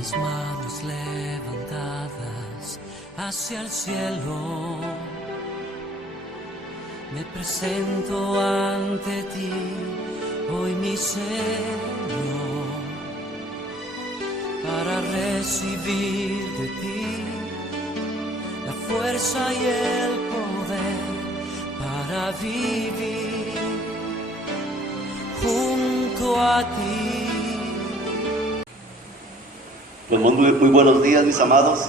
mis manos levantadas hacia el cielo, me presento ante ti, hoy mi Señor, para recibir de ti la fuerza y el poder para vivir junto a ti. Pues muy buenos días, mis amados.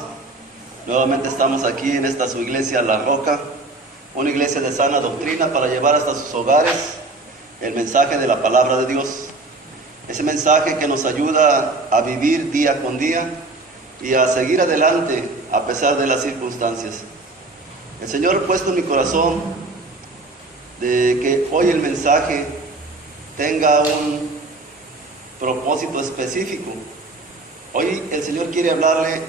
Nuevamente estamos aquí en esta su iglesia La Roca, una iglesia de sana doctrina para llevar hasta sus hogares el mensaje de la palabra de Dios. Ese mensaje que nos ayuda a vivir día con día y a seguir adelante a pesar de las circunstancias. El Señor ha puesto en mi corazón de que hoy el mensaje tenga un propósito específico. Hoy el Señor quiere hablarle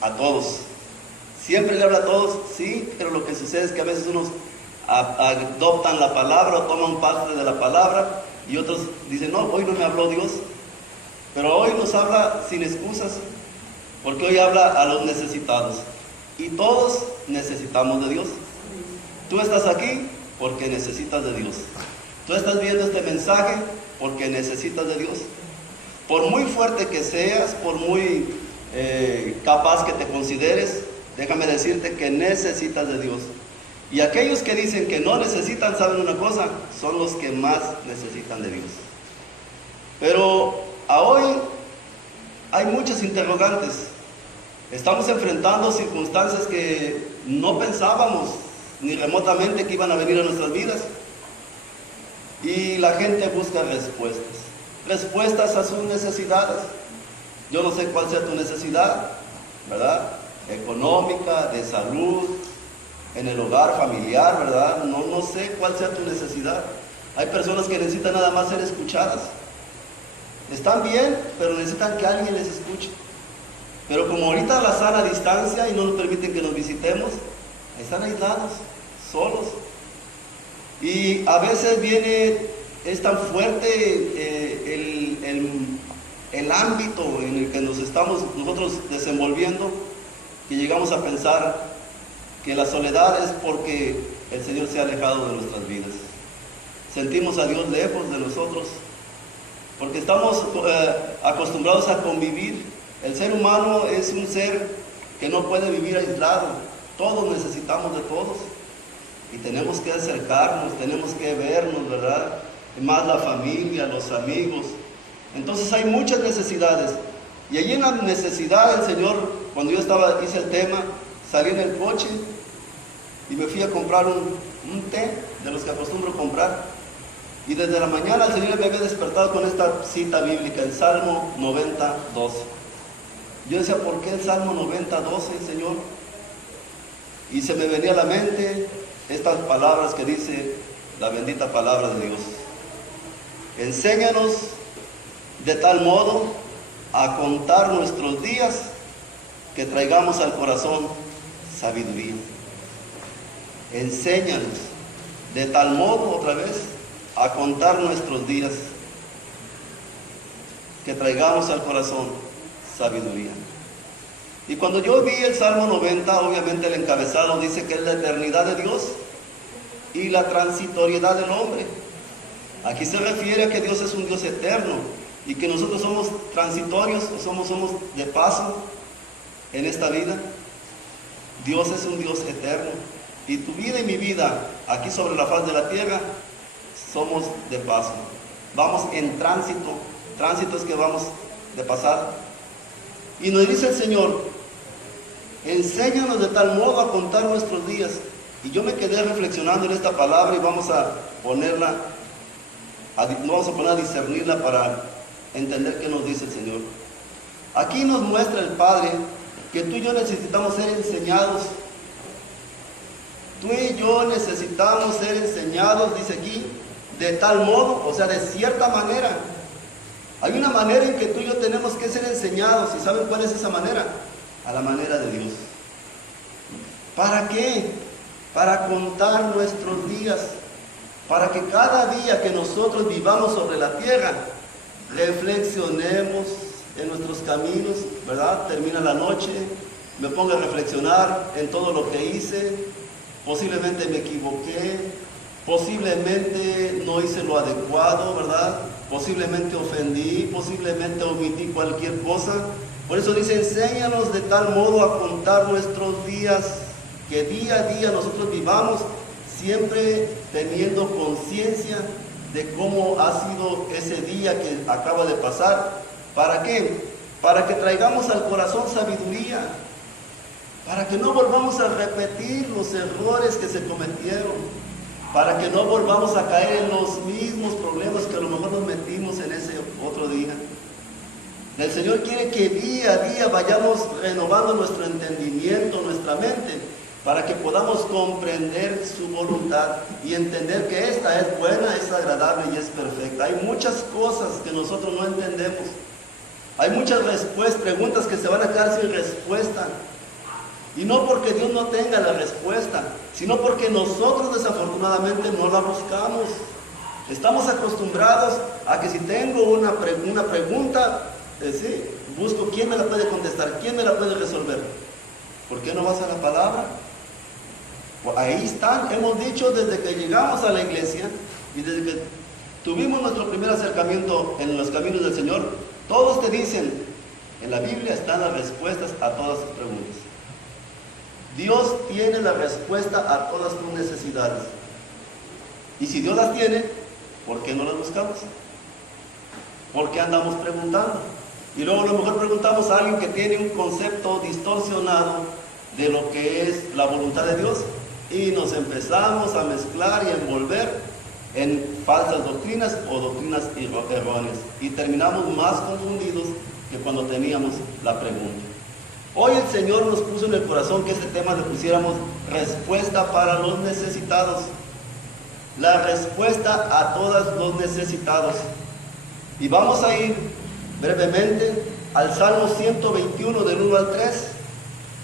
a todos. Siempre le habla a todos, sí, pero lo que sucede es que a veces unos adoptan la palabra o toman parte de la palabra y otros dicen, no, hoy no me habló Dios. Pero hoy nos habla sin excusas, porque hoy habla a los necesitados. Y todos necesitamos de Dios. Tú estás aquí porque necesitas de Dios. Tú estás viendo este mensaje porque necesitas de Dios. Por muy fuerte que seas, por muy capaz que te consideres, déjame decirte que necesitas de Dios. Y aquellos que dicen que no necesitan, ¿saben una cosa? Son los que más necesitan de Dios. Pero a hoy hay muchas interrogantes. Estamos enfrentando circunstancias que no pensábamos ni remotamente que iban a venir a nuestras vidas. Y la gente busca respuestas a sus necesidades. Yo no sé cuál sea tu necesidad, ¿verdad? Económica, de salud, en el hogar familiar, ¿verdad? No sé cuál sea tu necesidad. Hay personas que necesitan nada más ser escuchadas. Están bien, pero necesitan que alguien les escuche. Pero como ahorita la sana distancia y no nos permiten que nos visitemos, están aislados, solos. Y a veces es tan fuerte el ámbito en el que nos estamos nosotros desenvolviendo, que llegamos a pensar que la soledad es porque el Señor se ha alejado de nuestras vidas. Sentimos a Dios lejos de nosotros, porque estamos acostumbrados a convivir. El ser humano es un ser que no puede vivir aislado. Todos necesitamos de todos. Y tenemos que acercarnos, tenemos que vernos, ¿verdad? Más la familia, los amigos. Entonces hay muchas necesidades. Y allí en la necesidad, el Señor, cuando yo hice el tema, salí en el coche y me fui a comprar un té de los que acostumbro comprar. Y desde la mañana el Señor me había despertado con esta cita bíblica, el Salmo 90, 12. Yo decía, ¿por qué el Salmo 90, 12, Señor? Y se me venía a la mente estas palabras que dice la bendita palabra de Dios. Enséñanos de tal modo a contar nuestros días que traigamos al corazón sabiduría. Enséñanos de tal modo, otra vez, a contar nuestros días que traigamos al corazón sabiduría. Y cuando yo vi el Salmo 90, obviamente el encabezado dice que es la eternidad de Dios y la transitoriedad del hombre. Aquí se refiere a que Dios es un Dios eterno y que nosotros somos transitorios, somos de paso en esta vida. Dios es un Dios eterno y tu vida y mi vida aquí sobre la faz de la tierra somos de paso. Vamos en tránsito. Tránsito es que vamos de pasar. Y nos dice el Señor, enséñanos de tal modo a contar nuestros días. Y yo me quedé reflexionando en esta palabra y vamos a poner a discernirla para entender qué nos dice el Señor. Aquí nos muestra el Padre que tú y yo necesitamos ser enseñados. Tú y yo necesitamos ser enseñados, dice aquí, de tal modo, o sea, de cierta manera. Hay una manera en que tú y yo tenemos que ser enseñados. ¿Y saben cuál es esa manera? A la manera de Dios. ¿Para qué? Para contar nuestros días. Para que cada día que nosotros vivamos sobre la tierra, reflexionemos en nuestros caminos, ¿verdad? Termina la noche, me pongo a reflexionar en todo lo que hice, posiblemente me equivoqué, posiblemente no hice lo adecuado, ¿verdad? Posiblemente ofendí, posiblemente omití cualquier cosa. Por eso dice, enséñanos de tal modo a contar nuestros días, que día a día nosotros vivamos siempre teniendo conciencia de cómo ha sido ese día que acaba de pasar. ¿Para qué? Para que traigamos al corazón sabiduría, para que no volvamos a repetir los errores que se cometieron, para que no volvamos a caer en los mismos problemas que a lo mejor nos metimos en ese otro día. El Señor quiere que día a día vayamos renovando nuestro entendimiento, nuestra mente, para que podamos comprender su voluntad y entender que esta es buena, es agradable y es perfecta. Hay muchas cosas que nosotros no entendemos. Hay muchas preguntas que se van a quedar sin respuesta. Y no porque Dios no tenga la respuesta, sino porque nosotros desafortunadamente no la buscamos. Estamos acostumbrados a que si tengo una pregunta, sí, busco quién me la puede contestar, quién me la puede resolver. ¿Por qué no vas a la palabra? Pues ahí están, hemos dicho desde que llegamos a la iglesia y desde que tuvimos nuestro primer acercamiento en los caminos del Señor, todos te dicen, en la Biblia están las respuestas a todas tus preguntas. Dios tiene la respuesta a todas tus necesidades. Y si Dios las tiene, ¿por qué no las buscamos? ¿Por qué andamos preguntando? Y luego a lo mejor preguntamos a alguien que tiene un concepto distorsionado de lo que es la voluntad de Dios y nos empezamos a mezclar y a envolver en falsas doctrinas o doctrinas erróneas y terminamos más confundidos que cuando teníamos la pregunta. Hoy el Señor nos puso en el corazón que este tema le pusiéramos respuesta para los necesitados. La respuesta a todos los necesitados. Y vamos a ir brevemente al Salmo 121 del 1 al 3.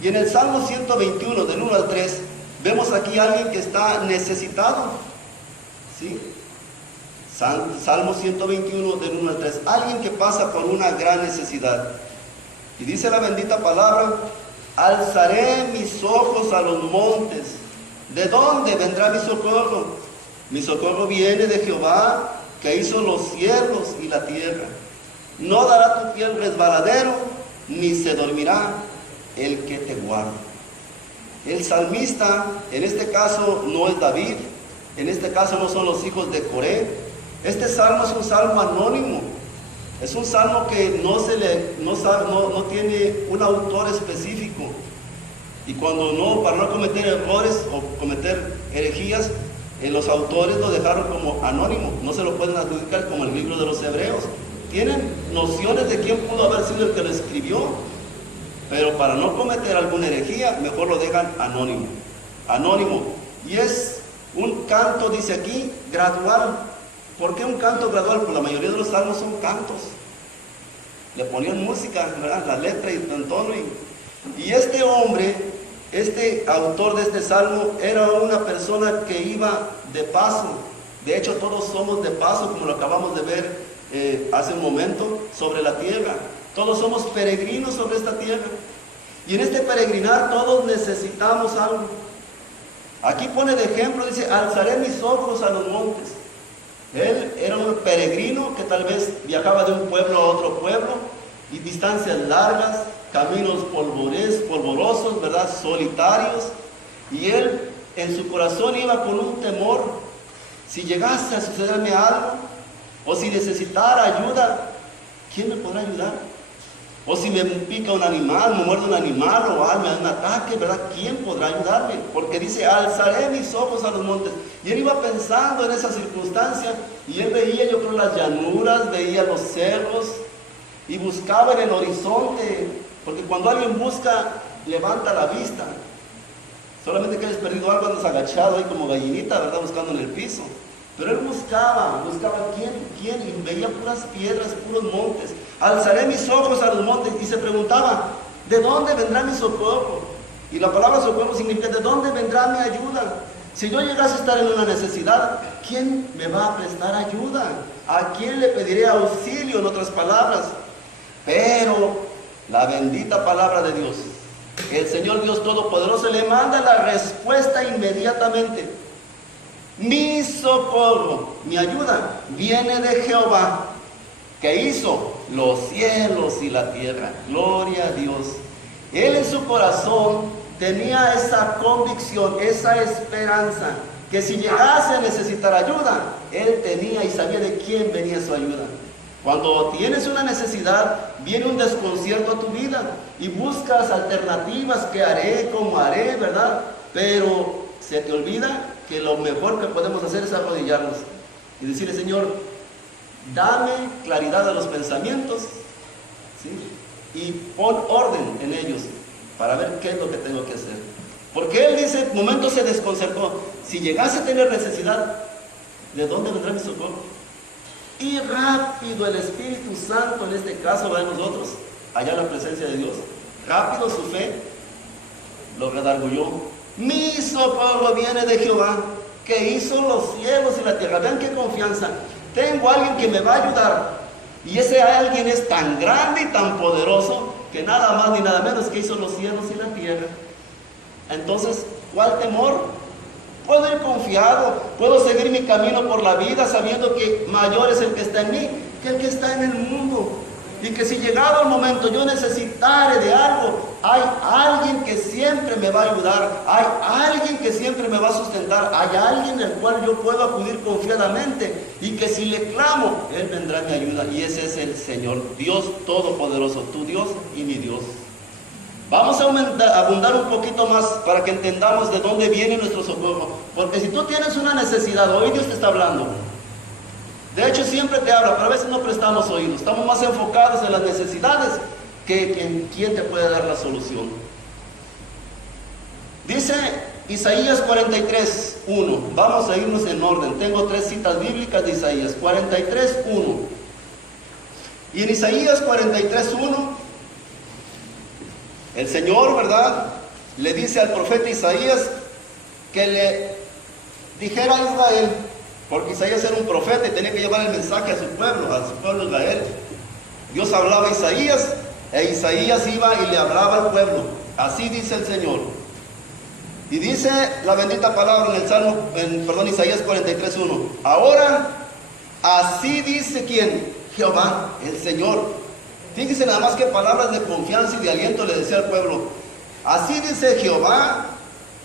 Y en el Salmo 121 del 1 al 3 vemos aquí a alguien que está necesitado. ¿Sí? Salmo 121 del 1 al 3. Alguien que pasa por una gran necesidad. Y dice la bendita palabra, alzaré mis ojos a los montes. ¿De dónde vendrá mi socorro? Mi socorro viene de Jehová, que hizo los cielos y la tierra. No dará tu pie resbaladero, ni se dormirá el que te guarda. El salmista, en este caso no es David, en este caso no son los hijos de Coré. Este salmo es un salmo anónimo. Es un salmo que no tiene un autor específico. Y para no cometer errores o cometer herejías, los autores lo dejaron como anónimo. No se lo pueden adjudicar como el libro de los Hebreos. Tienen nociones de quién pudo haber sido el que lo escribió, pero para no cometer alguna herejía, mejor lo dejan anónimo. Anónimo. Y es un canto, dice aquí, gradual. ¿Por qué un canto gradual? Pues la mayoría de los salmos son cantos. Le ponían música, ¿verdad? La letra y el tono. Y este hombre, este autor de este salmo, era una persona que iba de paso. De hecho, todos somos de paso, como lo acabamos de ver hace un momento, sobre la tierra. Todos somos peregrinos sobre esta tierra. Y en este peregrinar todos necesitamos algo. Aquí pone de ejemplo, dice, alzaré mis ojos a los montes. Él era un peregrino que tal vez viajaba de un pueblo a otro pueblo y distancias largas, caminos polvorosos, ¿verdad? Solitarios. Y él en su corazón iba con un temor. Si llegase a sucederme algo, o si necesitara ayuda, ¿quién me podrá ayudar? O si me pica un animal, me muerde un animal o me da un ataque, ¿verdad? ¿Quién podrá ayudarme? Porque dice, alzaré mis ojos a los montes. Y él iba pensando en esa circunstancia y él veía, yo creo, las llanuras, veía los cerros y buscaba en el horizonte. Porque cuando alguien busca, levanta la vista. Solamente que hayas perdido algo, andas agachado ahí como gallinita, ¿verdad? Buscando en el piso. Pero él buscaba quién, y veía puras piedras, puros montes. Alzaré mis ojos a los montes y se preguntaba, ¿de dónde vendrá mi socorro? Y la palabra socorro significa, ¿de dónde vendrá mi ayuda? Si yo llegase a estar en una necesidad, ¿quién me va a prestar ayuda? ¿A quién le pediré auxilio? En otras palabras. Pero la bendita palabra de Dios, el Señor Dios Todopoderoso le manda la respuesta inmediatamente. Mi socorro, mi ayuda, viene de Jehová, que hizo los cielos y la tierra. Gloria a Dios. Él en su corazón tenía esa convicción, esa esperanza, que si llegase a necesitar ayuda, él tenía y sabía de quién venía su ayuda. Cuando tienes una necesidad, viene un desconcierto a tu vida y buscas alternativas, ¿qué haré? ¿Cómo haré? ¿Verdad? Pero se te olvida que lo mejor que podemos hacer es arrodillarnos y decirle: Señor, dame claridad a los pensamientos, ¿sí? Y pon orden en ellos para ver qué es lo que tengo que hacer. Porque él dice, en momento se desconcertó: si llegase a tener necesidad, ¿de dónde vendrá mi socorro? Y rápido el Espíritu Santo, en este caso va en nosotros, allá en la presencia de Dios, rápido su fe lo redargulló. Mi socorro viene de Jehová, que hizo los cielos y la tierra. Vean qué confianza. Tengo a alguien que me va a ayudar, y ese alguien es tan grande y tan poderoso que nada más ni nada menos que hizo los cielos y la tierra. Entonces, ¿cuál temor? Puedo ir confiado, puedo seguir mi camino por la vida sabiendo que mayor es el que está en mí que el que está en el mundo. Y que si llegado el momento yo necesitare de algo, hay alguien que siempre me va a ayudar, hay alguien que siempre me va a sustentar, hay alguien al cual yo puedo acudir confiadamente y que si le clamo, Él vendrá a mi ayuda. Y ese es el Señor, Dios Todopoderoso, tu Dios y mi Dios. Vamos a abundar un poquito más para que entendamos de dónde viene nuestro socorro. Porque si tú tienes una necesidad, hoy Dios te está hablando. De hecho, siempre te habla, pero a veces no prestamos oídos. Estamos más enfocados en las necesidades que en quién te puede dar la solución. Dice Isaías 43:1. Vamos a irnos en orden. Tengo 3 citas bíblicas de Isaías. 43:1. Y en Isaías 43:1... el Señor, ¿verdad?, le dice al profeta Isaías que le dijera a Israel, porque Isaías era un profeta y tenía que llevar el mensaje a su pueblo Israel. Dios hablaba a Isaías, e Isaías iba y le hablaba al pueblo. Así dice el Señor. Y dice la bendita palabra en Isaías 43:1. Ahora, así dice ¿quién? Jehová, el Señor. Fíjense nada más que palabras de confianza y de aliento le decía al pueblo. Así dice Jehová,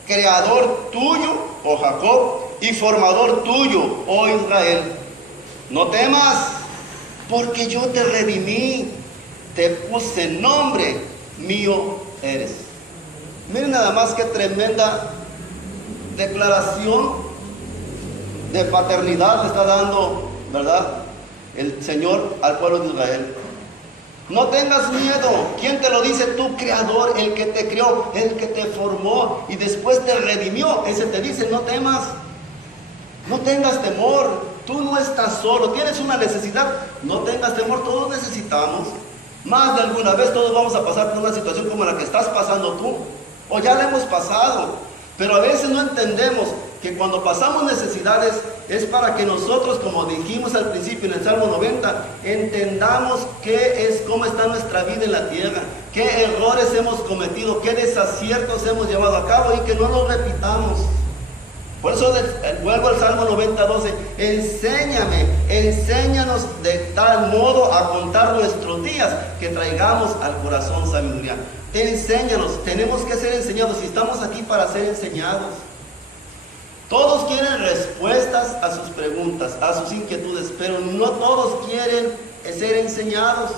creador tuyo, oh Jacob, y formador tuyo, oh Israel. No temas, porque yo te redimí, te puse nombre, mío eres. Miren nada más que tremenda declaración de paternidad le está dando, ¿verdad?, el Señor al pueblo de Israel. No tengas miedo. ¿Quién te lo dice? Tu creador, el que te creó, el que te formó y después te redimió. Ese te dice: no temas, no tengas temor. Tú no estás solo. Tienes una necesidad, no tengas temor. Todos necesitamos. Más de alguna vez todos vamos a pasar por una situación como la que estás pasando tú, o ya la hemos pasado. Pero a veces no entendemos que cuando pasamos necesidades es para que nosotros, como dijimos al principio en el Salmo 90, entendamos cómo está nuestra vida en la tierra, qué errores hemos cometido, qué desaciertos hemos llevado a cabo y que no los repitamos. Por eso vuelvo al Salmo 90:12, enséñanos de tal modo a contar nuestros días que traigamos al corazón sabiduría. Enséñanos, tenemos que ser enseñados y estamos aquí para ser enseñados. Todos quieren respuestas a sus preguntas, a sus inquietudes, pero no todos quieren ser enseñados.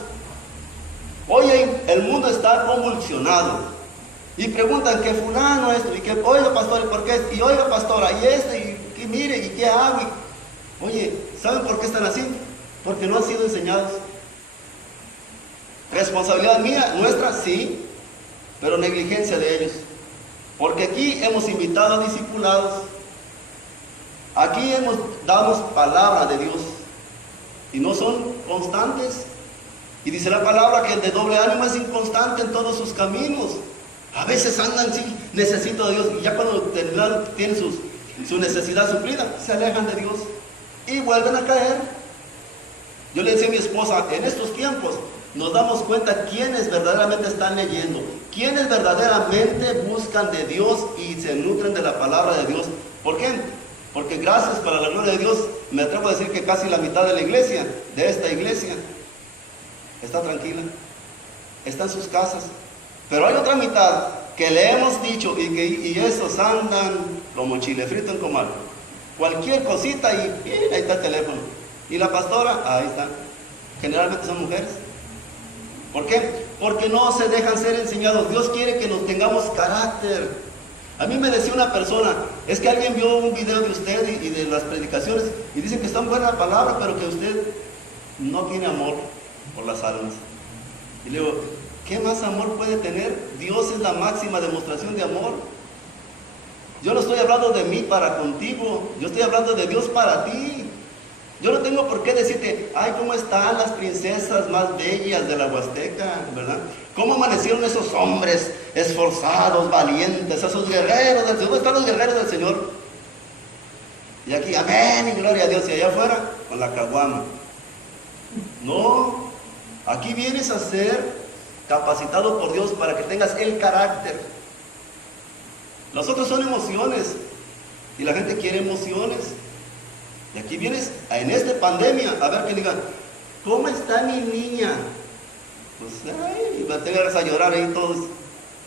Hoy el mundo está convulsionado y preguntan que fulano esto, y que oiga pastor, ¿por qué? Y oiga pastora, y esto, y mire, ¿y qué hago? Oye, ¿saben por qué están así? Porque no han sido enseñados. Responsabilidad mía, nuestra, sí, pero negligencia de ellos. Porque aquí hemos invitado a discipulados. Aquí damos palabra de Dios y no son constantes. Y dice la palabra que el de doble ánimo es inconstante en todos sus caminos. A veces andan, sí, necesito de Dios, y ya cuando tienen su necesidad suplida, se alejan de Dios y vuelven a caer. Yo le decía a mi esposa, en estos tiempos nos damos cuenta quiénes verdaderamente están leyendo, quiénes verdaderamente buscan de Dios y se nutren de la palabra de Dios. ¿Por qué? Porque gracias para la gloria de Dios, me atrevo a decir que casi la mitad de la iglesia, de esta iglesia, está tranquila, está en sus casas. Pero hay otra mitad que le hemos dicho y esos andan como chile frito en comal. Cualquier cosita y ahí está el teléfono. Y la pastora, ahí está. Generalmente son mujeres. ¿Por qué? Porque no se dejan ser enseñados. Dios quiere que nos tengamos carácter. A mí me decía una persona, es que alguien vio un video de usted y de las predicaciones y dicen que está buena la palabra, pero que usted no tiene amor por las almas. Y le digo, ¿qué más amor puede tener? Dios es la máxima demostración de amor. Yo no estoy hablando de mí para contigo, yo estoy hablando de Dios para ti. Yo no tengo por qué decirte, ay, ¿cómo están las princesas más bellas de la Huasteca? ¿Verdad? ¿Cómo amanecieron esos hombres esforzados, valientes, esos guerreros del Señor? ¿Dónde están los guerreros del Señor? Y aquí, amén, y gloria a Dios, y allá afuera, con la caguama. No, aquí vienes a ser capacitado por Dios para que tengas el carácter. Los otros son emociones, y la gente quiere emociones. Y aquí vienes, en esta pandemia, a ver que digan, ¿cómo está mi niña? Pues, ay, te vas a llorar ahí todos.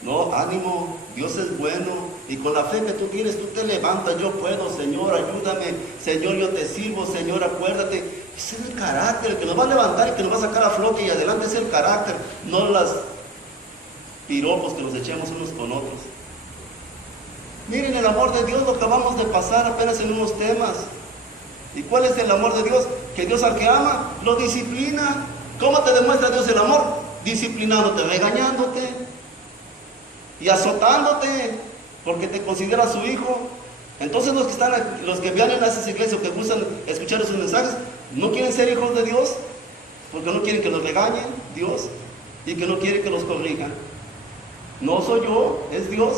No, ánimo, Dios es bueno, y con la fe que tú tienes, tú te levantas, yo puedo, Señor, ayúdame, Señor, yo te sirvo, Señor, acuérdate. Ese es el carácter, el que nos va a levantar y que nos va a sacar a flote y adelante es el carácter, no las piropos que nos echemos unos con otros. Miren el amor de Dios, lo acabamos de pasar apenas en unos temas. ¿Y cuál es el amor de Dios? Que Dios al que ama, lo disciplina. ¿Cómo te demuestra Dios el amor? Disciplinándote, regañándote y azotándote, porque te considera su hijo. Entonces los que vienen a esas iglesias o que gustan escuchar esos mensajes, no quieren ser hijos de Dios, porque no quieren que los regañen Dios y que no quieren que los corrijan. No soy yo, es Dios.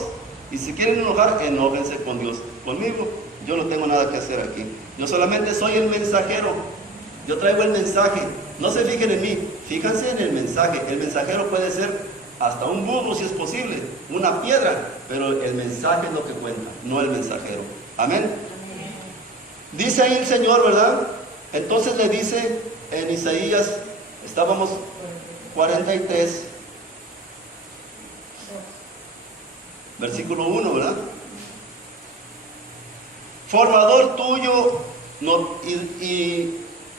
Y si quieren enojar, enójense con Dios. Conmigo, yo no tengo nada que hacer aquí. Yo solamente soy el mensajero. Yo traigo el mensaje. No se fijen en mí, fíjense en el mensaje. El mensajero puede ser hasta un burro si es posible, una piedra, pero el mensaje es lo que cuenta, no el mensajero. Amén. Dice ahí el Señor, ¿verdad? Entonces le dice en Isaías, estábamos 43, versículo 1, ¿verdad? Formador tuyo, y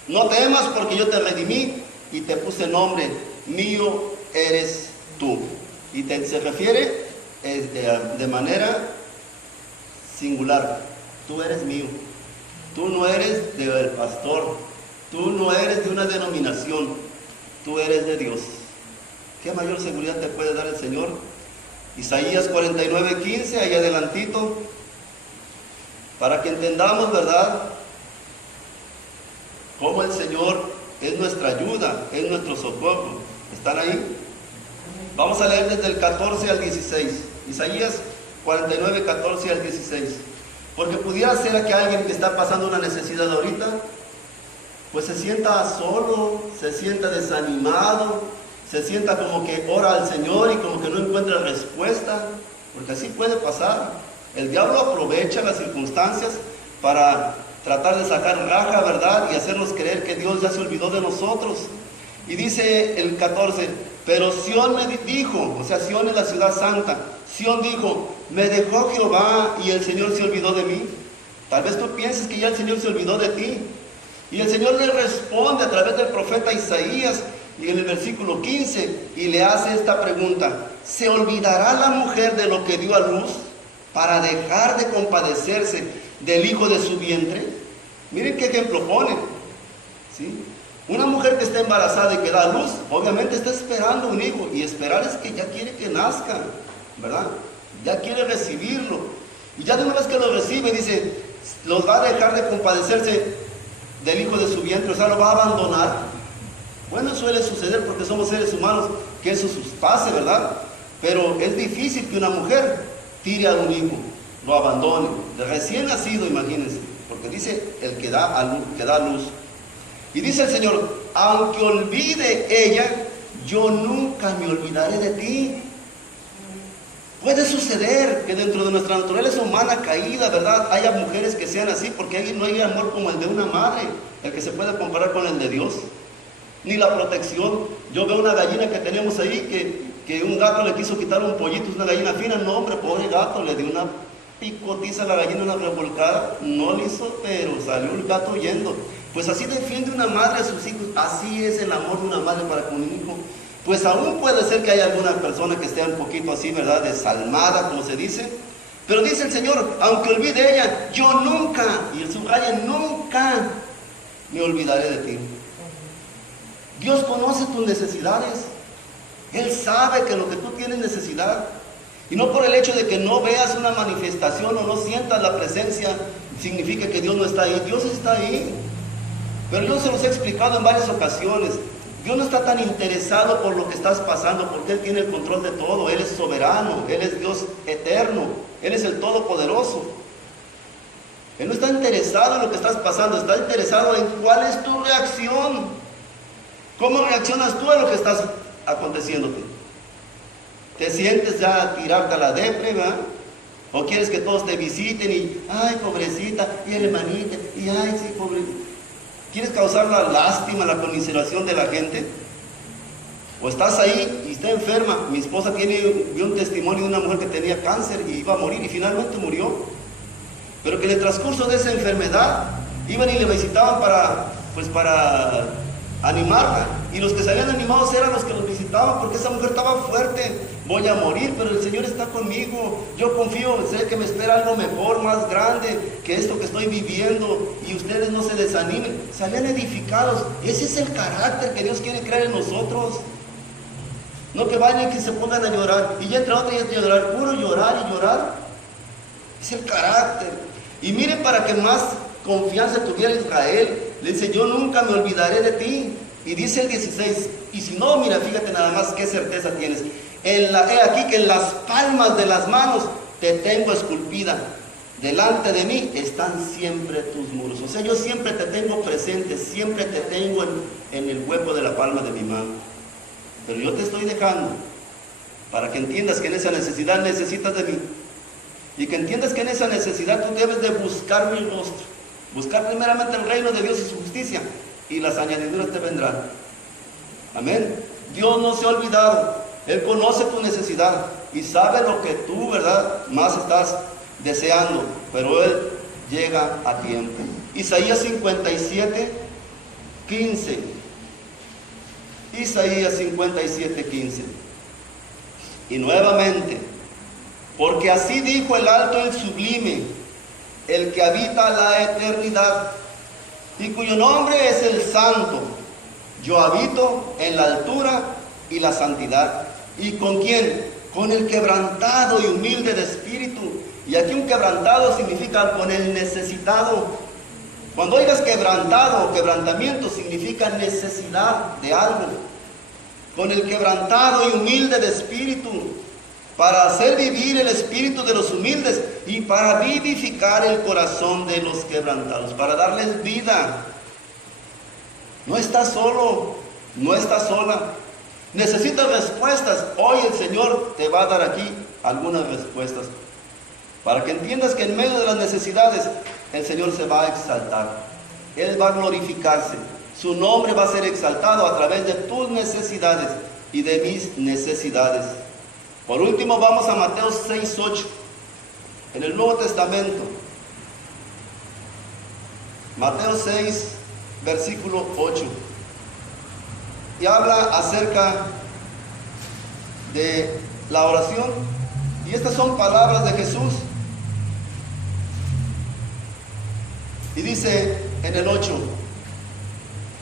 no temas porque yo te redimí y te puse nombre, mío eres tú. Y se refiere de manera singular, tú eres mío, tú no eres del pastor, tú no eres de una denominación, tú eres de Dios. ¿Qué mayor seguridad te puede dar el Señor? Isaías 49:15, ahí adelantito, para que entendamos, ¿verdad?, cómo el Señor es nuestra ayuda, es nuestro socorro. ¿Están ahí? Vamos a leer desde el 14 al 16. Isaías 49, 14 al 16. Porque pudiera ser que alguien que está pasando una necesidad ahorita, pues se sienta solo, se sienta desanimado, se sienta como que ora al Señor y como que no encuentra respuesta, porque así puede pasar. El diablo aprovecha las circunstancias para tratar de sacar raja, ¿verdad? Y hacernos creer que Dios ya se olvidó de nosotros. Y dice el 14, pero Sión me dijo, o sea, Sión es la ciudad santa, Sión dijo, me dejó Jehová y el Señor se olvidó de mí. Tal vez tú pienses que ya el Señor se olvidó de ti. Y el Señor le responde a través del profeta Isaías, y en el versículo 15, y le hace esta pregunta, ¿se olvidará la mujer de lo que dio a luz para dejar de compadecerse del hijo de su vientre? Miren qué ejemplo pone, ¿sí? Una mujer que está embarazada y que da a luz, obviamente está esperando un hijo, y esperar es que ya quiere que nazca, ¿verdad? Ya quiere recibirlo, y ya de una vez que lo recibe, dice, los va a dejar de compadecerse del hijo de su vientre, o sea, lo va a abandonar. Bueno, suele suceder porque somos seres humanos, que eso pase, ¿verdad? Pero es difícil que una mujer tire a un hijo, lo abandone, de recién nacido, imagínense, porque dice el que da a luz, que da luz. Y dice el Señor, aunque olvide ella, yo nunca me olvidaré de ti. Puede suceder que dentro de nuestra naturaleza humana caída, ¿verdad?, haya mujeres que sean así, porque ahí no hay amor como el de una madre, el que se puede comparar con el de Dios, ni la protección. Yo veo una gallina que tenemos ahí, que un gato le quiso quitar un pollito, es una gallina fina, no hombre, pobre gato, le dio una picotiza a la gallina, una revolcada, no le hizo, pero salió el gato huyendo. Pues así defiende una madre a sus hijos, así es el amor de una madre para con un hijo. Pues aún puede ser que haya alguna persona que esté un poquito así, ¿verdad?, desalmada, como se dice. Pero dice el Señor, aunque olvide ella, yo nunca, y el subraya, nunca me olvidaré de ti. Dios conoce tus necesidades. Él sabe que lo que tú tienes necesidad. Y no por el hecho de que no veas una manifestación o no sientas la presencia, significa que Dios no está ahí. Dios está ahí. Pero yo se los he explicado en varias ocasiones. Dios no está tan interesado por lo que estás pasando, porque Él tiene el control de todo. Él es soberano, Él es Dios eterno, Él es el Todopoderoso. Él no está interesado en lo que estás pasando, está interesado en cuál es tu reacción. ¿Cómo reaccionas tú a lo que estás aconteciéndote? ¿Te sientes ya a tirarte a la depre, ¿verdad? ¿O quieres que todos te visiten y, ay, pobrecita, y hermanita, y ay, sí, pobrecita? ¿Quieres causar la lástima, la conmiseración de la gente? ¿O estás ahí y está enferma? Mi esposa vio un testimonio de una mujer que tenía cáncer y iba a morir y finalmente murió. Pero que en el transcurso de esa enfermedad iban y le visitaban para animarla. Y los que se habían animado eran los que los visitaban, porque esa mujer estaba fuerte. Voy a morir, pero el Señor está conmigo. Yo confío, sé que me espera algo mejor, más grande que esto que estoy viviendo. Y ustedes no se desanimen. Salían edificados. Ese es el carácter que Dios quiere crear en nosotros. No que vayan y que se pongan a llorar. Y ya entra otra y entra a llorar. Puro llorar y llorar. Es el carácter. Y miren, para que más confianza tuviera Israel, le dice, yo nunca me olvidaré de ti. Y dice el 16, y si no, mira, fíjate nada más qué certeza tienes. He aquí que en las palmas de las manos te tengo esculpida. Delante de mí están siempre tus muros. O sea, yo siempre te tengo presente, siempre te tengo en el hueco de la palma de mi mano. Pero yo te estoy dejando para que entiendas que en esa necesidad necesitas de mí. Y que entiendas que en esa necesidad tú debes de buscar mi rostro. Buscar primeramente el reino de Dios y su justicia, y las añadiduras te vendrán. Amén. Dios no se ha olvidado. Él conoce tu necesidad y sabe lo que tú, ¿verdad?, más estás deseando, pero Él llega a tiempo. Isaías 57, 15. Isaías 57, 15. Y nuevamente, porque así dijo el alto y el sublime, el que habita la eternidad, y cuyo nombre es el Santo. Yo habito en la altura y la santidad. ¿Y con quién? Con el quebrantado y humilde de espíritu. Y aquí un quebrantado significa con el necesitado. Cuando oigas quebrantado o quebrantamiento, significa necesidad de algo. Con el quebrantado y humilde de espíritu, para hacer vivir el espíritu de los humildes y para vivificar el corazón de los quebrantados, para darles vida. No estás solo, no estás sola. Necesitas respuestas. Hoy el Señor te va a dar aquí algunas respuestas, para que entiendas que en medio de las necesidades el Señor se va a exaltar. Él va a glorificarse. Su nombre va a ser exaltado a través de tus necesidades y de mis necesidades. Por último, vamos a Mateo 6:8, en el Nuevo Testamento. Mateo 6, versículo 8. Y habla acerca de la oración. Y estas son palabras de Jesús. Y dice en el 8,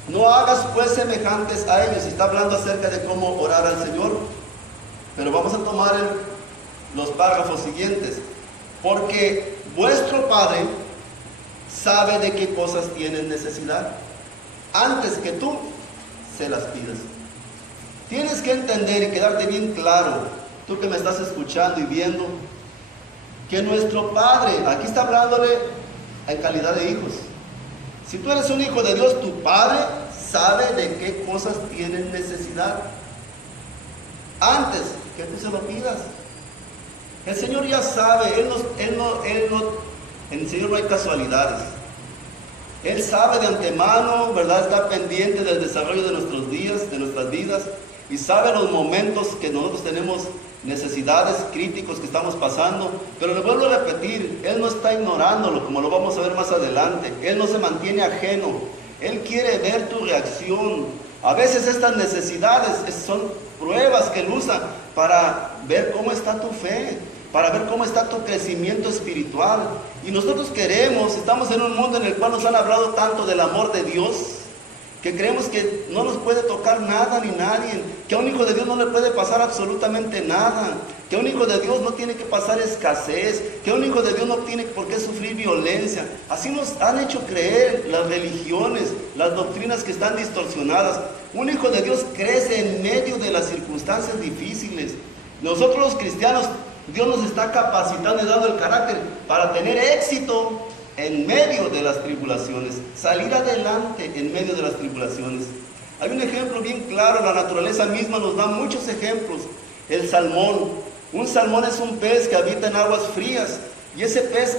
no hagas pues semejantes a ellos. Está hablando acerca de cómo orar al Señor. Pero vamos a tomar los párrafos siguientes. Porque vuestro Padre sabe de qué cosas tienen necesidad antes que tú se las pidas. Tienes que entender y quedarte bien claro, tú que me estás escuchando y viendo, que nuestro Padre, aquí está hablándole en calidad de hijos. Si tú eres un hijo de Dios, tu Padre sabe de qué cosas tienen necesidad antes que tú se lo pidas. El Señor ya sabe, en el Señor no hay casualidades. Él sabe de antemano, ¿verdad? Está pendiente del desarrollo de nuestros días, de nuestras vidas, y sabe los momentos que nosotros tenemos necesidades, críticos que estamos pasando. Pero le vuelvo a repetir, Él no está ignorándolo, como lo vamos a ver más adelante. Él no se mantiene ajeno. Él quiere ver tu reacción. A veces estas necesidades son pruebas que Él usa para ver cómo está tu fe, para ver cómo está tu crecimiento espiritual. Y nosotros estamos en un mundo en el cual nos han hablado tanto del amor de Dios, que creemos que no nos puede tocar nada ni nadie, que a un hijo de Dios no le puede pasar absolutamente nada, que a un hijo de Dios no tiene que pasar escasez, que a un hijo de Dios no tiene por qué sufrir violencia. Así nos han hecho creer las religiones, las doctrinas que están distorsionadas. Un hijo de Dios crece en medio de las circunstancias difíciles. Nosotros los cristianos, Dios nos está capacitando y dando el carácter para tener éxito en medio de las tribulaciones, salir adelante en medio de las tribulaciones. Hay un ejemplo bien claro, la naturaleza misma nos da muchos ejemplos. El salmón. Un salmón es un pez que habita en aguas frías, y ese pez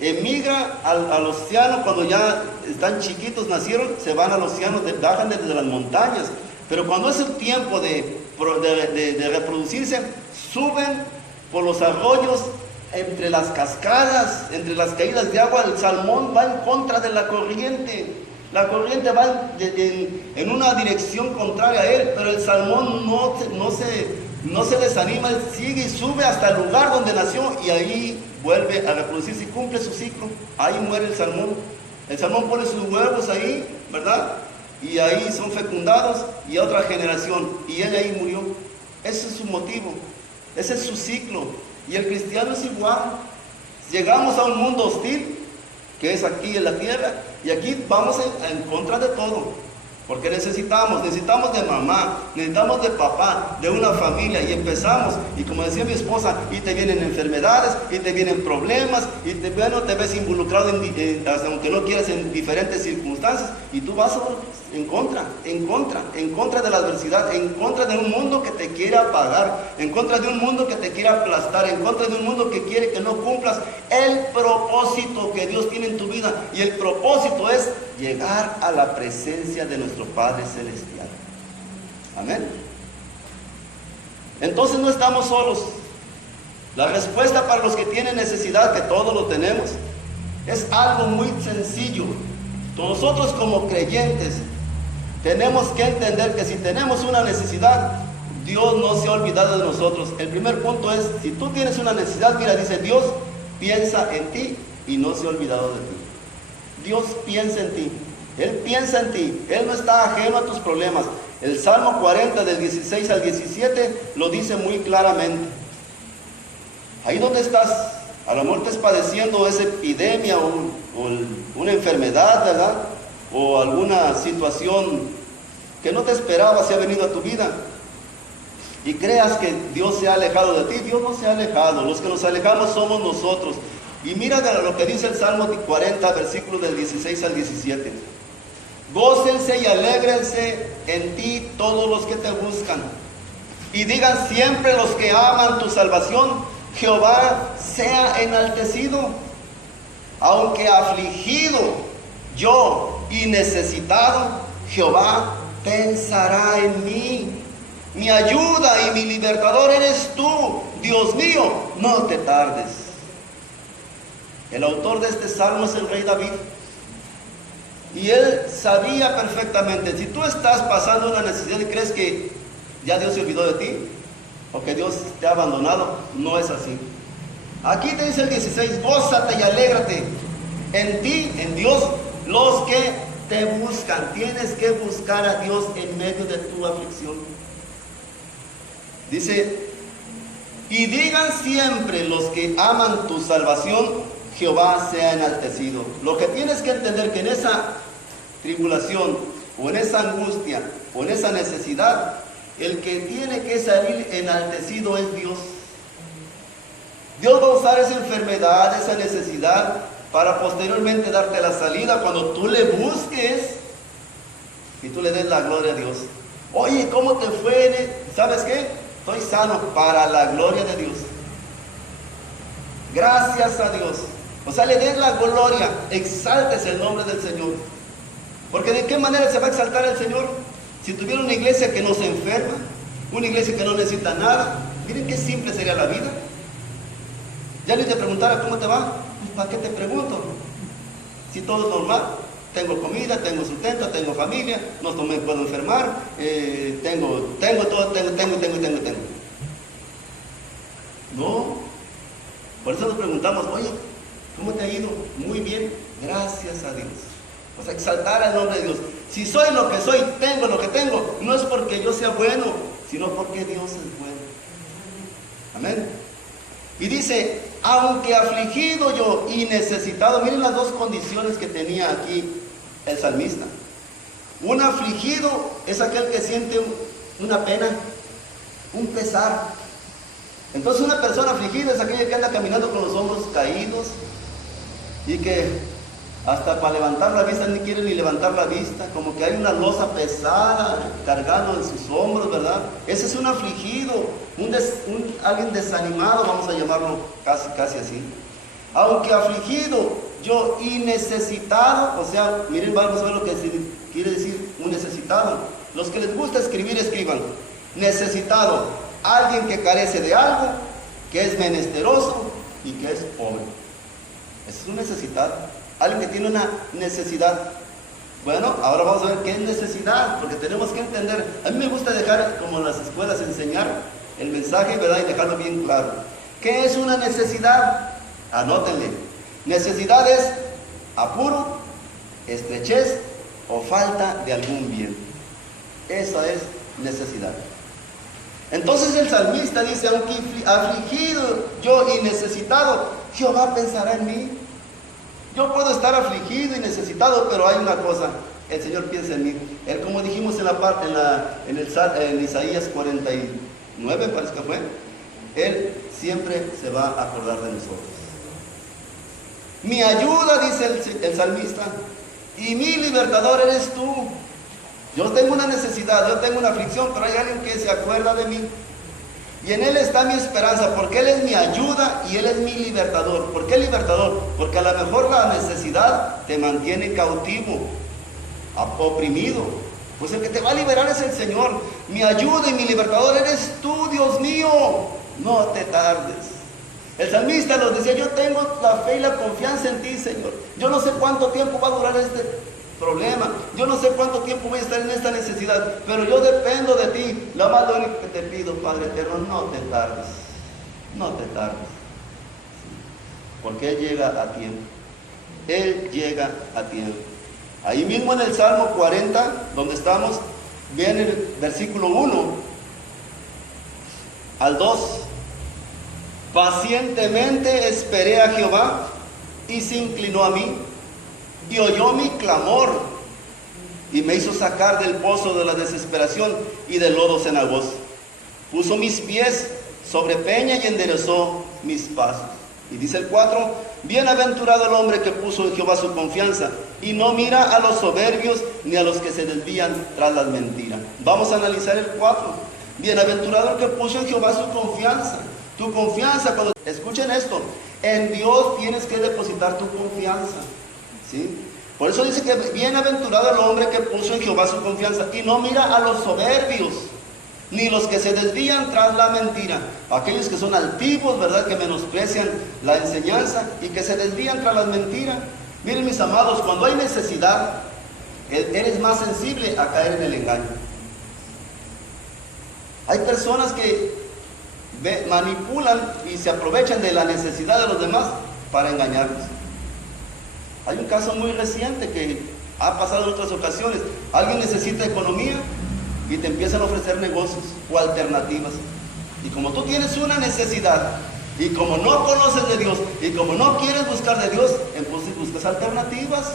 emigra al océano cuando ya están chiquitos, nacieron, se van al océano, bajan desde las montañas. Pero cuando es el tiempo de reproducirse, suben por los arroyos, entre las cascadas, entre las caídas de agua. El salmón va en contra de la corriente. La corriente va en una dirección contraria a él, pero el salmón no se desanima, él sigue y sube hasta el lugar donde nació, y ahí vuelve a reproducirse y cumple su ciclo. Ahí muere el salmón. El salmón pone sus huevos ahí, ¿verdad? Y ahí son fecundados, y a otra generación, y él ahí murió. Ese es su motivo, ese es su ciclo. Y el cristiano es igual. Llegamos a un mundo hostil, que es aquí en la tierra, y aquí vamos en contra de todo. Porque necesitamos de mamá, necesitamos de papá, de una familia, y empezamos, y como decía mi esposa, y te vienen enfermedades, y te vienen problemas, y te ves involucrado, aunque no quieras, en diferentes circunstancias, y tú vas en contra de la adversidad, en contra de un mundo que te quiere apagar, en contra de un mundo que te quiere aplastar, en contra de un mundo que quiere que no cumplas el propósito que Dios tiene en tu vida. Y el propósito es llegar a la presencia de nuestro Padre Celestial. Amén. Entonces no estamos solos. La respuesta para los que tienen necesidad, que todos lo tenemos, es algo muy sencillo. Nosotros como creyentes tenemos que entender que si tenemos una necesidad, Dios no se ha olvidado de nosotros. El primer punto es, si tú tienes una necesidad, mira, dice Dios piensa en ti y no se ha olvidado de ti. Dios piensa en ti, Él piensa en ti, Él no está ajeno a tus problemas. El Salmo 40 del 16 al 17 lo dice muy claramente. Ahí donde estás, a lo mejor estás padeciendo esa epidemia o una enfermedad, ¿verdad? O alguna situación que no te esperabas se ha venido a tu vida, y creas que Dios se ha alejado de ti. Dios no se ha alejado, los que nos alejamos somos nosotros. Y mira lo que dice el Salmo 40, versículos del 16 al 17. Gócense y alégrense en ti todos los que te buscan, y digan siempre los que aman tu salvación, Jehová sea enaltecido. Aunque afligido yo y necesitado, Jehová pensará en mí. Mi ayuda y mi libertador eres tú, Dios mío, no te tardes. El autor de este salmo es el rey David. Y él sabía perfectamente, si tú estás pasando una necesidad y crees que ya Dios se olvidó de ti, o que Dios te ha abandonado, no es así. Aquí te dice el 16, gózate y alégrate en ti, en Dios, los que te buscan. Tienes que buscar a Dios en medio de tu aflicción. Dice, y digan siempre los que aman tu salvación, Jehová sea enaltecido. Lo que tienes que entender, que en esa tribulación, o en esa angustia, o en esa necesidad, el que tiene que salir enaltecido es Dios. Dios va a usar esa enfermedad, esa necesidad, para posteriormente darte la salida cuando tú le busques y tú le des la gloria a Dios. Oye, ¿cómo te fue? ¿Sabes qué? Estoy sano para la gloria de Dios. Gracias a Dios. O sea, le des la gloria, exaltes el nombre del Señor. Porque ¿de qué manera se va a exaltar el Señor? Si tuviera una iglesia que no se enferma, una iglesia que no necesita nada, miren qué simple sería la vida. Ya ni te preguntara cómo te va, pues ¿para qué te pregunto? Si todo es normal, tengo comida, tengo sustento, tengo familia, no me puedo enfermar, tengo todo, tengo. No, por eso nos preguntamos, oye, ¿cómo te ha ido? Muy bien, gracias a Dios. O sea, exaltar el nombre de Dios. Si soy lo que soy, tengo lo que tengo, no es porque yo sea bueno, sino porque Dios es bueno. Amén. Y dice, aunque afligido yo y necesitado, miren las dos condiciones que tenía aquí el salmista. Un afligido es aquel que siente una pena, un pesar. Entonces una persona afligida es aquella que anda caminando con los hombros caídos y que hasta para levantar la vista ni quiere ni levantar la vista, como que hay una losa pesada cargando en sus hombros, ¿verdad? Ese es un afligido, alguien desanimado, vamos a llamarlo casi así. Aunque afligido yo y necesitado, o sea, miren, vamos a ver lo que quiere decir un necesitado. Los que les gusta escribir, escriban. Necesitado, alguien que carece de algo, que es menesteroso y que es pobre. Ese es un necesitado. Alguien que tiene una necesidad. Bueno, ahora vamos a ver qué es necesidad, porque tenemos que entender. A mí me gusta dejar, como en las escuelas, enseñar el mensaje, ¿verdad? Y dejarlo bien claro. ¿Qué es una necesidad? Anótenle. Necesidad es apuro, estrechez o falta de algún bien. Esa es necesidad. Entonces el salmista dice, aunque afligido yo y necesitado, Jehová pensará en mí. Yo puedo estar afligido y necesitado, pero hay una cosa, el Señor piensa en mí. Él, como dijimos en Isaías 49, parece que fue, Él siempre se va a acordar de nosotros. Mi ayuda, dice el salmista, y mi libertador eres tú. Yo tengo una necesidad, yo tengo una aflicción, pero hay alguien que se acuerda de mí. Y en Él está mi esperanza, porque Él es mi ayuda y Él es mi libertador. ¿Por qué libertador? Porque a lo mejor la necesidad te mantiene cautivo, oprimido. Pues el que te va a liberar es el Señor. Mi ayuda y mi libertador eres tú, Dios mío. No te tardes. El salmista nos decía, yo tengo la fe y la confianza en ti, Señor. Yo no sé cuánto tiempo va a durar este problema, yo no sé cuánto tiempo voy a estar en esta necesidad, pero yo dependo de ti. Lo más único que te pido, Padre eterno, no te tardes, porque Él llega a tiempo. Él llega a tiempo. Ahí mismo en el Salmo 40, donde estamos, viene el versículo 1 al 2. Pacientemente esperé a Jehová y se inclinó a mí y oyó mi clamor y me hizo sacar del pozo de la desesperación y del lodo cenagoso. Puso mis pies sobre peña y enderezó mis pasos. Y dice el 4, bienaventurado el hombre que puso en Jehová su confianza y no mira a los soberbios ni a los que se desvían tras las mentiras. Vamos a analizar el 4. Bienaventurado el que puso en Jehová su confianza. Tu confianza, cuando escuchen esto, en Dios tienes que depositar tu confianza. ¿Sí? Por eso dice que bienaventurado el hombre que puso en Jehová su confianza y no mira a los soberbios ni los que se desvían tras la mentira, aquellos que son altivos, ¿verdad?, que menosprecian la enseñanza y que se desvían tras las mentiras. Miren, mis amados, cuando hay necesidad, eres más sensible a caer en el engaño. Hay personas que manipulan y se aprovechan de la necesidad de los demás para engañarlos. Hay un caso muy reciente que ha pasado en otras ocasiones. Alguien necesita economía y te empiezan a ofrecer negocios o alternativas. Y como tú tienes una necesidad, y como no conoces de Dios, y como no quieres buscar de Dios, entonces buscas alternativas.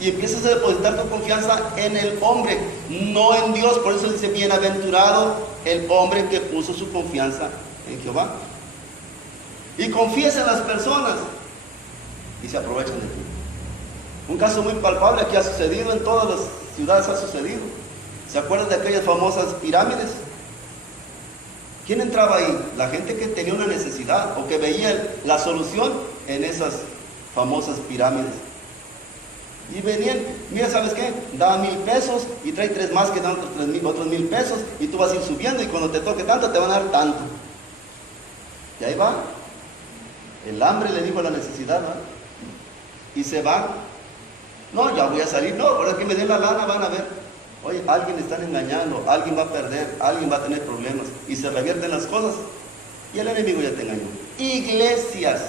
Y empiezas a depositar tu confianza en el hombre, no en Dios. Por eso dice, bienaventurado el hombre que puso su confianza en Jehová. Y confías en las personas y se aprovechan de ti. Un caso muy palpable que ha sucedido en todas las ciudades, ha sucedido. ¿Se acuerdan de aquellas famosas pirámides? ¿Quién entraba ahí? La gente que tenía una necesidad o que veía la solución en esas famosas pirámides. Y venían, mira, ¿sabes qué? Da 1,000 pesos y trae 3 más que dan otros 1,000 pesos y tú vas a ir subiendo y cuando te toque tanto te van a dar tanto. Y ahí va. El hambre le dijo a la necesidad, ¿verdad? Y se va. No, ya voy a salir. No, ahora que me den la lana van a ver. Oye, alguien están engañando, alguien va a perder, alguien va a tener problemas. Y se revierten las cosas. Y el enemigo ya te engañó. Iglesias,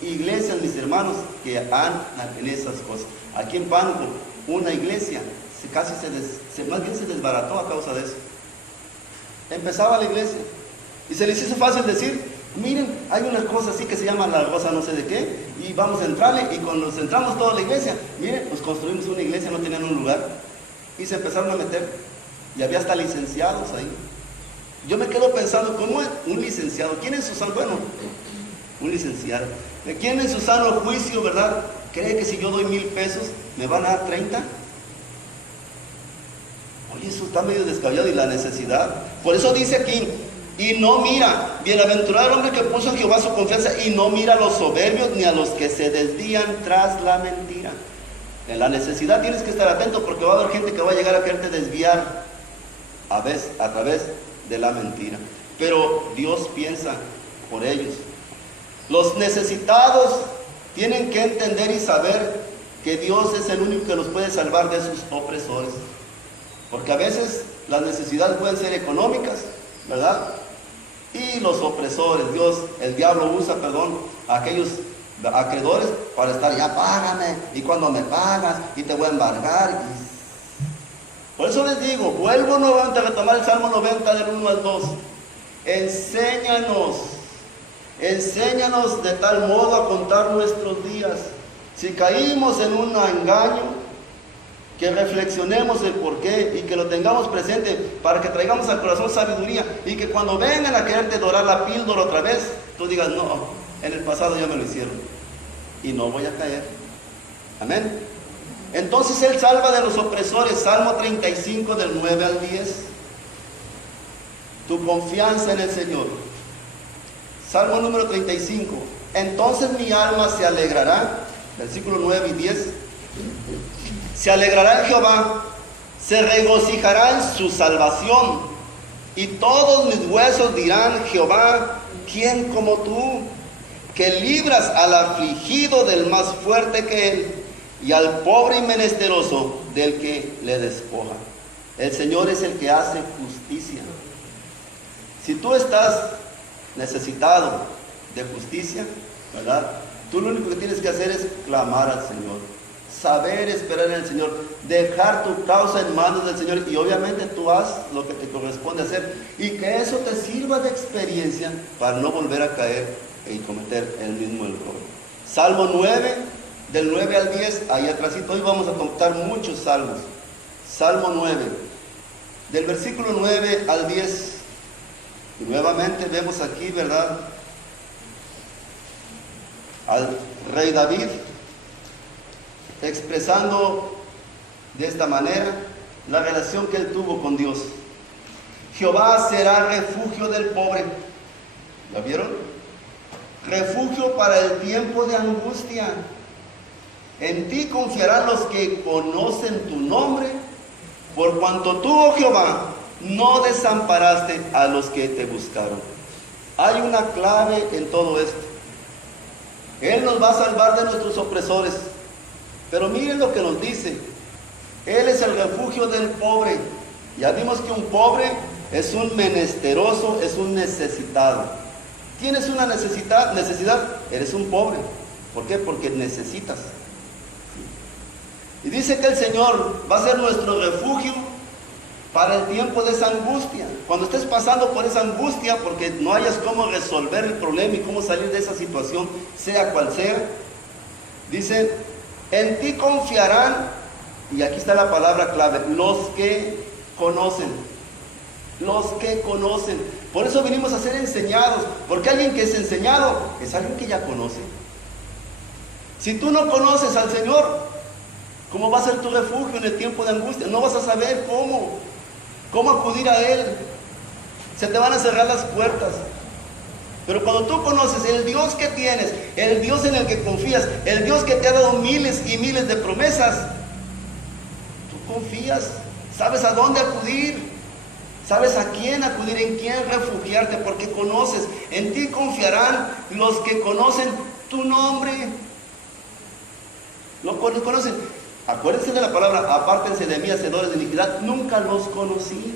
mis hermanos, que andan en esas cosas. Aquí en Pánuco, una iglesia, más bien se desbarató a causa de eso. Empezaba la iglesia. Y se les hizo fácil decir, miren, hay una cosa así que se llama la rosa no sé de qué, y vamos a entrarle, y cuando nos entramos toda la iglesia, miren, pues construimos una iglesia, no tenían un lugar, y se empezaron a meter, y había hasta licenciados ahí. Yo me quedo pensando, ¿cómo es un licenciado? ¿Quién en su sano, bueno, un licenciado, quién en su sano juicio, verdad, cree que si yo doy 1,000 pesos, me van a dar 30? Oye, eso está medio descabellado, y la necesidad, por eso dice aquí, y no mira, bienaventurado el hombre que puso en Jehová su confianza, y no mira a los soberbios ni a los que se desvían tras la mentira. En la necesidad tienes que estar atento porque va a haber gente que va a llegar a quererte desviar a través de la mentira. Pero Dios piensa por ellos. Los necesitados tienen que entender y saber que Dios es el único que los puede salvar de sus opresores. Porque a veces las necesidades pueden ser económicas, ¿verdad? Y los opresores, el diablo usa, a aquellos acreedores para estar, ya págame, y cuando me pagas, y te voy a embargar. Por eso les digo, vuelvo nuevamente a retomar el Salmo 90 del 1 al 2. Enséñanos de tal modo a contar nuestros días. Si caímos en un engaño, que reflexionemos el porqué y que lo tengamos presente para que traigamos al corazón sabiduría y que cuando vengan a quererte dorar la píldora otra vez, tú digas, no, en el pasado ya me lo hicieron y no voy a caer. Amén. Entonces Él salva de los opresores. Salmo 35 del 9 al 10. Tu confianza en el Señor. Salmo número 35. Entonces mi alma se alegrará. Versículo 9 y 10. Se alegrará en Jehová, se regocijará en su salvación, y todos mis huesos dirán, Jehová, ¿quién como tú? Que libras al afligido del más fuerte que él, y al pobre y menesteroso del que le despoja. El Señor es el que hace justicia. Si tú estás necesitado de justicia, ¿verdad? Tú lo único que tienes que hacer es clamar al Señor. Saber esperar en el Señor, dejar tu causa en manos del Señor, y obviamente tú haz lo que te corresponde hacer, y que eso te sirva de experiencia para no volver a caer y cometer el mismo error. Salmo 9, del 9 al 10, ahí atrásito. Hoy vamos a contar muchos salmos. Salmo 9, del versículo 9 al 10, y nuevamente vemos aquí, ¿verdad?, al rey David expresando de esta manera la relación que él tuvo con Dios. Jehová será refugio del pobre. ¿Lo vieron? Refugio para el tiempo de angustia. En ti confiarán los que conocen tu nombre, por cuanto tú, oh Jehová, no desamparaste a los que te buscaron. Hay una clave en todo esto. Él nos va a salvar de nuestros opresores. Pero miren lo que nos dice. Él es el refugio del pobre. Ya vimos que un pobre es un menesteroso, es un necesitado. Tienes una necesidad, eres un pobre. ¿Por qué? Porque necesitas. Y dice que el Señor va a ser nuestro refugio para el tiempo de esa angustia. Cuando estés pasando por esa angustia, porque no hayas cómo resolver el problema y cómo salir de esa situación, sea cual sea, dice, en ti confiarán, y aquí está la palabra clave, los que conocen. Los que conocen. Por eso vinimos a ser enseñados, porque alguien que es enseñado es alguien que ya conoce. Si tú no conoces al Señor, ¿cómo va a ser tu refugio en el tiempo de angustia? No vas a saber cómo acudir a Él. se te van a cerrar las puertas. Pero cuando tú conoces el Dios que tienes, el Dios en el que confías, el Dios que te ha dado miles y miles de promesas, tú confías, sabes a dónde acudir, sabes a quién acudir, en quién refugiarte, porque conoces. En ti confiarán los que conocen tu nombre. Lo conocen. Acuérdense de la palabra, apártense de mí, hacedores de iniquidad, nunca los conocí.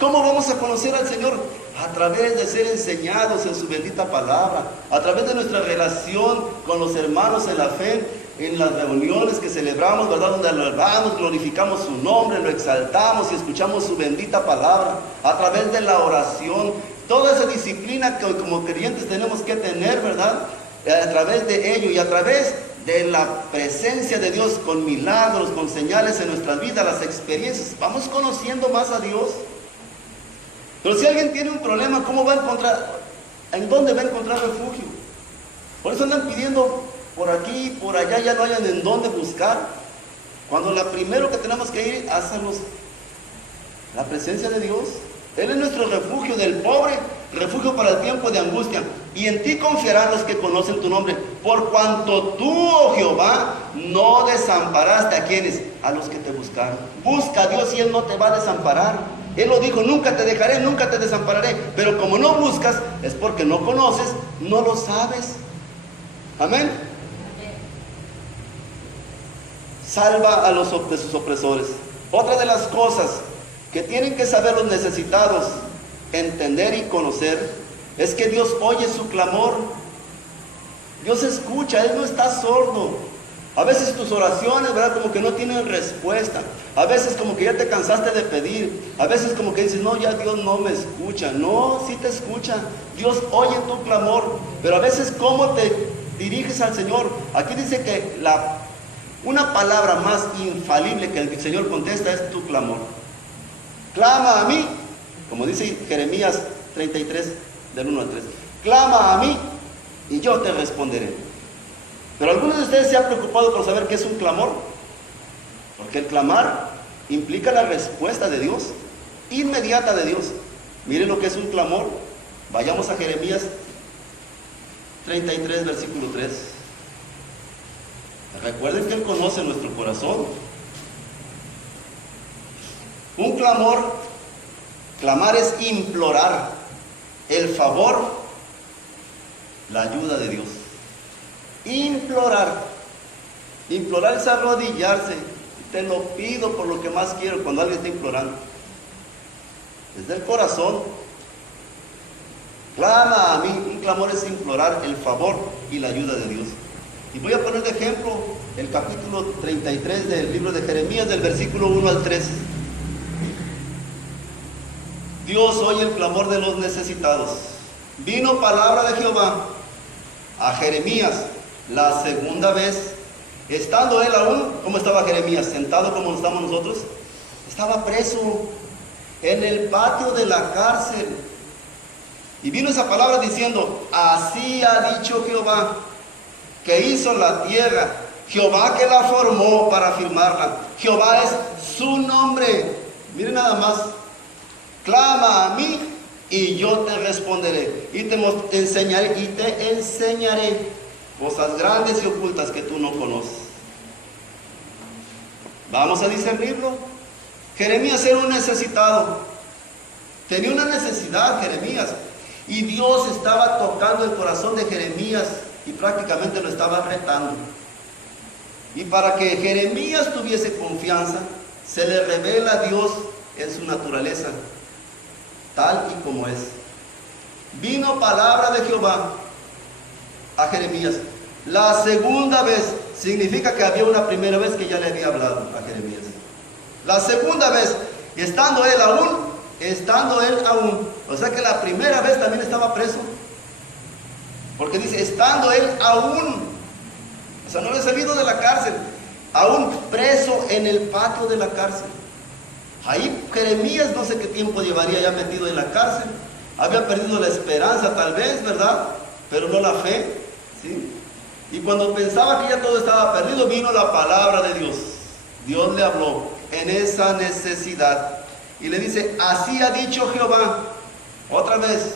¿Cómo vamos a conocer al Señor? A través de ser enseñados en su bendita palabra, a través de nuestra relación con los hermanos en la fe, en las reuniones que celebramos, ¿verdad? Donde lo alabamos, glorificamos su nombre, lo exaltamos y escuchamos su bendita palabra, a través de la oración, toda esa disciplina que como creyentes tenemos que tener, ¿verdad? A través de ello y a través de la presencia de Dios con milagros, con señales en nuestras vidas, las experiencias, vamos conociendo más a Dios. Pero si alguien tiene un problema, ¿cómo va a encontrar? ¿En dónde va a encontrar refugio? Por eso andan pidiendo por aquí, por allá, ya no hayan en dónde buscar. Cuando lo primero que tenemos que ir a hacernos la presencia de Dios. Él es nuestro refugio del pobre, refugio para el tiempo de angustia. Y en ti confiarán los que conocen tu nombre, por cuanto tú, oh Jehová, no desamparaste a quienes, a los que te buscaron. Busca a Dios y Él no te va a desamparar. Él lo dijo, nunca te dejaré, nunca te desampararé. Pero como no buscas, es porque no conoces, no lo sabes. Amén. Salva a los de sus opresores. Otra de las cosas que tienen que saber los necesitados, entender y conocer, es que Dios oye su clamor. Dios escucha, Él no está sordo. A veces tus oraciones, ¿verdad? Como que no tienen respuesta. A veces como que ya te cansaste de pedir. A veces como que dices, no, ya Dios no me escucha. No, sí te escucha. Dios oye tu clamor. Pero a veces, ¿cómo te diriges al Señor? Aquí dice que una palabra más infalible que el Señor contesta es tu clamor. Clama a mí, como dice Jeremías 33, del 1 al 3. Clama a mí y yo te responderé. Pero algunos de ustedes se han preocupado por saber qué es un clamor. Porque el clamar implica la respuesta de Dios, inmediata de Dios. Miren lo que es un clamor. Vayamos a Jeremías 33, versículo 3. Recuerden que Él conoce nuestro corazón. Un clamor, clamar es implorar el favor, la ayuda de Dios. Implorar es arrodillarse. Te lo pido por lo que más quiero cuando alguien está implorando. Desde el corazón. Clama a mí. Un clamor es implorar el favor y la ayuda de Dios. Y voy a poner de ejemplo el capítulo 33 del libro de Jeremías, del versículo 1 al 3. Dios oye el clamor de los necesitados. Vino palabra de Jehová a Jeremías la segunda vez, estando él aún, ¿cómo estaba Jeremías? Sentado como estamos nosotros. Estaba preso en el patio de la cárcel. Y vino esa palabra diciendo, así ha dicho Jehová, que hizo la tierra, Jehová que la formó para firmarla. Jehová es su nombre. Miren nada más. Clama a mí y yo te responderé. Y te enseñaré cosas grandes y ocultas que tú no conoces. Vamos a discernirlo. Jeremías era un necesitado. Tenía una necesidad Jeremías. Y Dios estaba tocando el corazón de Jeremías y prácticamente lo estaba retando. Y para que Jeremías tuviese confianza, se le revela a Dios en su naturaleza, tal y como es. Vino palabra de Jehová a Jeremías. La segunda vez significa que había una primera vez que ya le había hablado a Jeremías. La segunda vez, estando él aún, o sea que la primera vez también estaba preso. Porque dice, estando él aún, o sea, no había salido de la cárcel, aún preso en el patio de la cárcel. Ahí Jeremías no sé qué tiempo llevaría ya metido en la cárcel. Había perdido la esperanza tal vez, ¿verdad? Pero no la fe, ¿sí? Y cuando pensaba que ya todo estaba perdido, vino la palabra de Dios. Dios le habló en esa necesidad. y le dice, así ha dicho Jehová. Otra vez,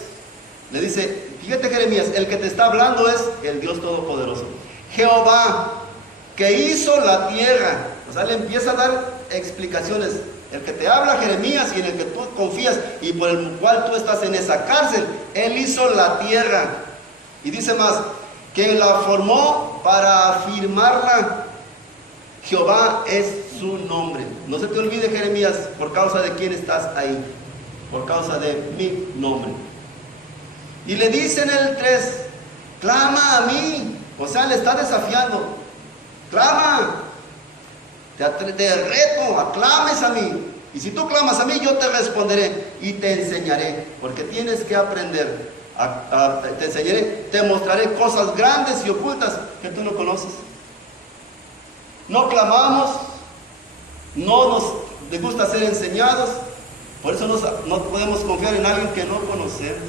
le dice, fíjate Jeremías, el que te está hablando es el Dios Todopoderoso. Jehová, que hizo la tierra. O sea, le empieza a dar explicaciones. El que te habla, Jeremías, y en el que tú confías y por el cual tú estás en esa cárcel, Él hizo la tierra. Y dice más, que la formó para afirmarla. Jehová es su nombre. No se te olvide, Jeremías, por causa de quién estás ahí. Por causa de mi nombre. Y le dice en el 3, clama a mí. O sea, le está desafiando. Clama. Te reto, aclames a mí. Y si tú clamas a mí, yo te responderé y te enseñaré. Porque tienes que aprender. Te enseñaré, te mostraré cosas grandes y ocultas que tú no conoces. No clamamos, no nos gusta ser enseñados. Por eso no podemos confiar en alguien que no conocemos.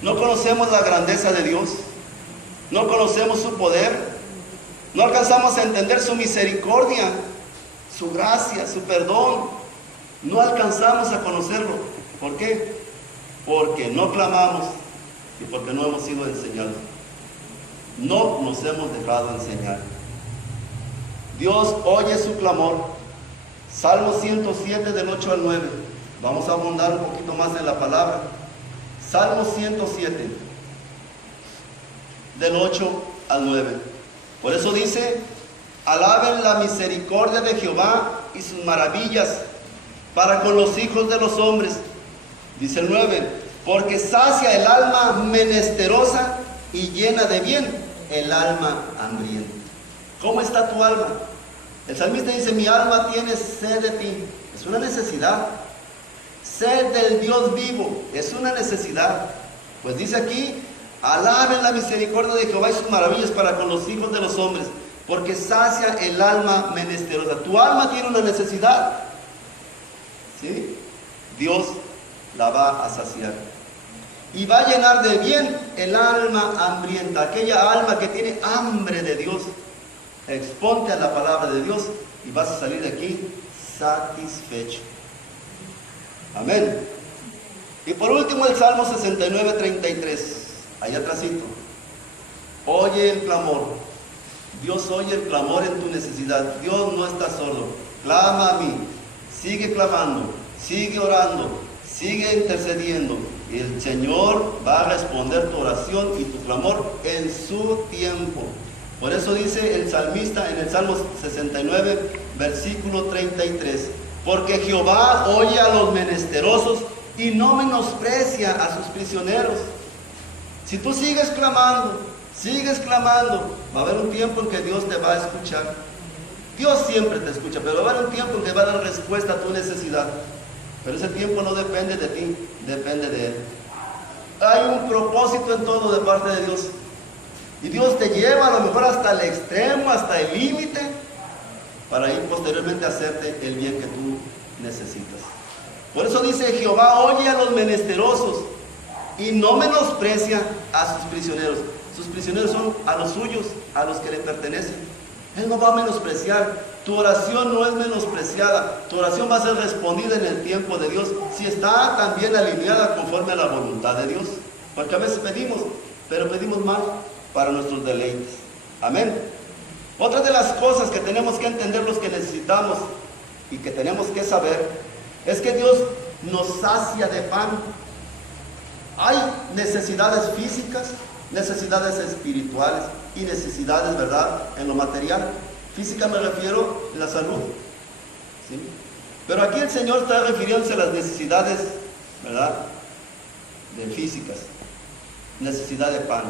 No conocemos la grandeza de Dios. No conocemos su poder. No alcanzamos a entender su misericordia, su gracia, su perdón. No alcanzamos a conocerlo. ¿Por qué? Porque no clamamos y porque no hemos sido enseñados. No nos hemos dejado enseñar. Dios oye su clamor. Salmo 107 del 8 al 9. Vamos a abundar un poquito más en la palabra. Salmo 107 del 8 al 9. Por eso dice, alaben la misericordia de Jehová y sus maravillas para con los hijos de los hombres. Dice el 9, porque sacia el alma menesterosa y llena de bien el alma hambrienta. ¿Cómo está tu alma? El salmista dice, mi alma tiene sed de ti. Es una necesidad. Sed del Dios vivo. Es una necesidad. Pues dice aquí, alaben la misericordia de Jehová y sus maravillas para con los hijos de los hombres, porque sacia el alma menesterosa. Tu alma tiene una necesidad. ¿Sí? Dios la va a saciar. Y va a llenar de bien el alma hambrienta, aquella alma que tiene hambre de Dios. Exponte a la palabra de Dios y vas a salir de aquí satisfecho. Amén. Y por último el Salmo 69, 33. Allá atrásito. Oye el clamor. Dios oye el clamor en tu necesidad. Dios no está solo. Clama a mí. Sigue clamando. Sigue orando. Sigue intercediendo. Y el Señor va a responder tu oración y tu clamor en su tiempo. Por eso dice el salmista en el Salmo 69, versículo 33. Porque Jehová oye a los menesterosos y no menosprecia a sus prisioneros. Si tú sigues clamando, va a haber un tiempo en que Dios te va a escuchar. Dios siempre te escucha, pero va a haber un tiempo en que va a dar respuesta a tu necesidad. Pero ese tiempo no depende de ti, depende de Él. Hay un propósito en todo de parte de Dios. Y Dios te lleva a lo mejor hasta el extremo, hasta el límite, para ir posteriormente a hacerte el bien que tú necesitas. Por eso dice, Jehová oye a los menesterosos y no menosprecia a sus prisioneros. Sus prisioneros son a los suyos, a los que le pertenecen. Él no va a menospreciar. Tu oración no es menospreciada. Tu oración va a ser respondida en el tiempo de Dios, si está también alineada conforme a la voluntad de Dios. Porque a veces pedimos, pero pedimos mal para nuestros deleites. Amén. Otra de las cosas que tenemos que entender, los que necesitamos y que tenemos que saber, es que Dios nos sacia de pan. Hay necesidades físicas, necesidades espirituales y necesidades, ¿verdad?, en lo material. Física me refiero a la salud, ¿sí? Pero aquí el Señor está refiriéndose a las necesidades, ¿verdad?, de físicas, necesidad de pan,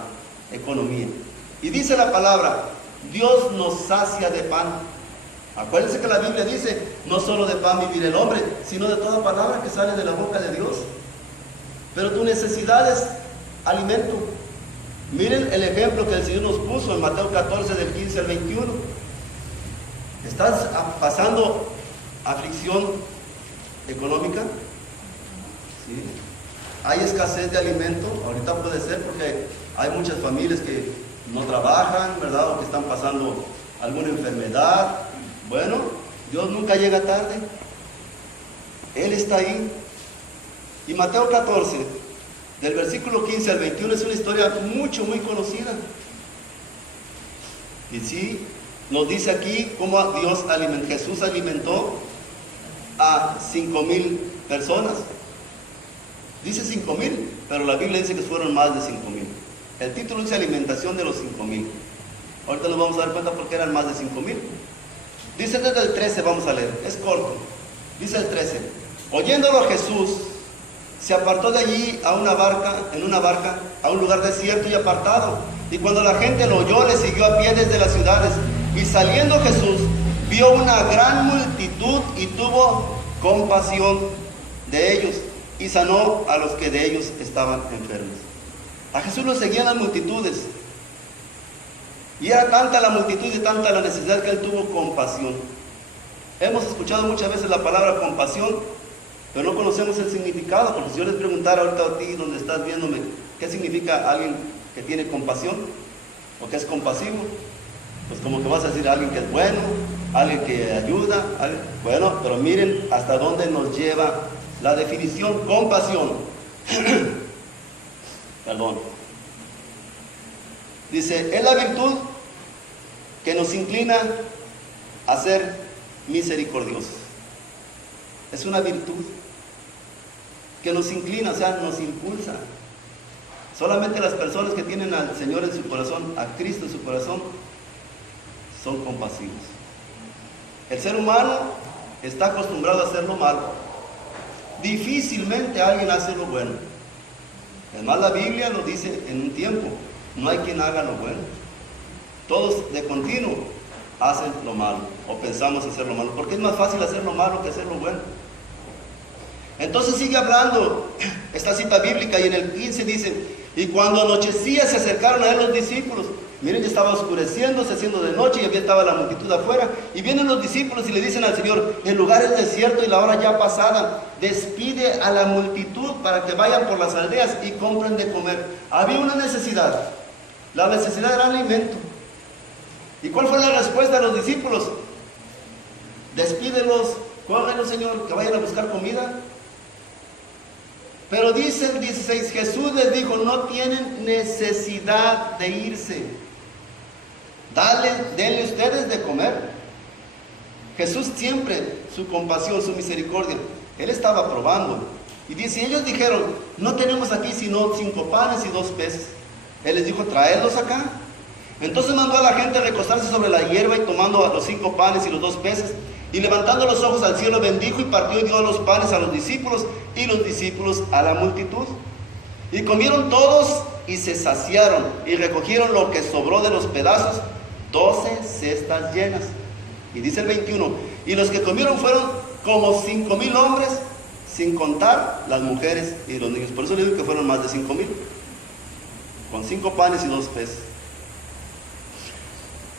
economía. Y dice la palabra, Dios nos sacia de pan. Acuérdense que la Biblia dice, no solo de pan vivir el hombre, sino de toda palabra que sale de la boca de Dios. Pero tu necesidad es alimento. Miren el ejemplo que el Señor nos puso en Mateo 14, del 15 al 21. ¿Estás pasando aflicción económica? ¿Sí? ¿Hay escasez de alimento? Ahorita puede ser porque hay muchas familias que no trabajan, ¿verdad? O que están pasando alguna enfermedad. Bueno, Dios nunca llega tarde. Él está ahí. Y Mateo 14, del versículo 15 al 21, es una historia muy conocida. Y sí, nos dice aquí cómo Jesús alimentó a 5,000 personas. Dice 5,000, pero la Biblia dice que fueron más de 5,000. El título dice alimentación de los 5,000. Ahorita nos vamos a dar cuenta porque eran más de 5,000. Dice desde el 13, vamos a leer, es corto. Dice el 13, oyéndolo Jesús, se apartó de allí en una barca, a un lugar desierto y apartado. Y cuando la gente lo oyó, le siguió a pie desde las ciudades. Y saliendo Jesús, vio una gran multitud y tuvo compasión de ellos, y sanó a los que de ellos estaban enfermos. A Jesús lo seguían las multitudes. Y era tanta la multitud y tanta la necesidad que él tuvo compasión. Hemos escuchado muchas veces la palabra compasión, pero no conocemos el significado. Porque si yo les preguntara ahorita a ti, donde estás viéndome, ¿qué significa alguien que tiene compasión? ¿O que es compasivo? Pues como que vas a decir alguien que es bueno, alguien que ayuda, bueno, pero miren hasta dónde nos lleva la definición compasión. Perdón. Dice, es la virtud que nos inclina a ser misericordiosos. Es una virtud que nos inclina, o sea, nos impulsa. Solamente las personas que tienen al Señor en su corazón, a Cristo en su corazón, son compasivos. El ser humano está acostumbrado a hacer lo malo. Difícilmente alguien hace lo bueno. Además, la Biblia lo dice en un tiempo. No hay quien haga lo bueno. Todos de continuo hacen lo malo, o pensamos hacer lo malo, porque es más fácil hacer lo malo que hacer lo bueno. Entonces sigue hablando esta cita bíblica, y en el 15 dice, y cuando anochecía se acercaron a él los discípulos. Miren, ya estaba oscureciéndose, haciendo de noche, y había estaba la multitud afuera, y vienen los discípulos y le dicen al Señor, el lugar es desierto y la hora ya pasada, despide a la multitud para que vayan por las aldeas y compren de comer. Había una necesidad. La necesidad era alimento. ¿Y cuál fue la respuesta de los discípulos? Despídelos, córrelos, Señor, que vayan a buscar comida. Pero dice el 16, Jesús les dijo, no tienen necesidad de irse. Denle ustedes de comer. Jesús siempre, su compasión, su misericordia, Él estaba probando. Y dice, ellos dijeron, no tenemos aquí sino 5 panes y 2 peces. Él les dijo, traedlos acá. Entonces mandó a la gente a recostarse sobre la hierba, y tomando los 5 panes y los 2 peces, y levantando los ojos al cielo, bendijo y partió y dio los panes a los discípulos, y los discípulos a la multitud. Y comieron todos y se saciaron, y recogieron lo que sobró de los pedazos, 12 cestas llenas. Y dice el 21, y los que comieron fueron como 5,000 hombres, sin contar las mujeres y los niños. Por eso le digo que fueron más de 5,000, con 5 panes y 2 peces.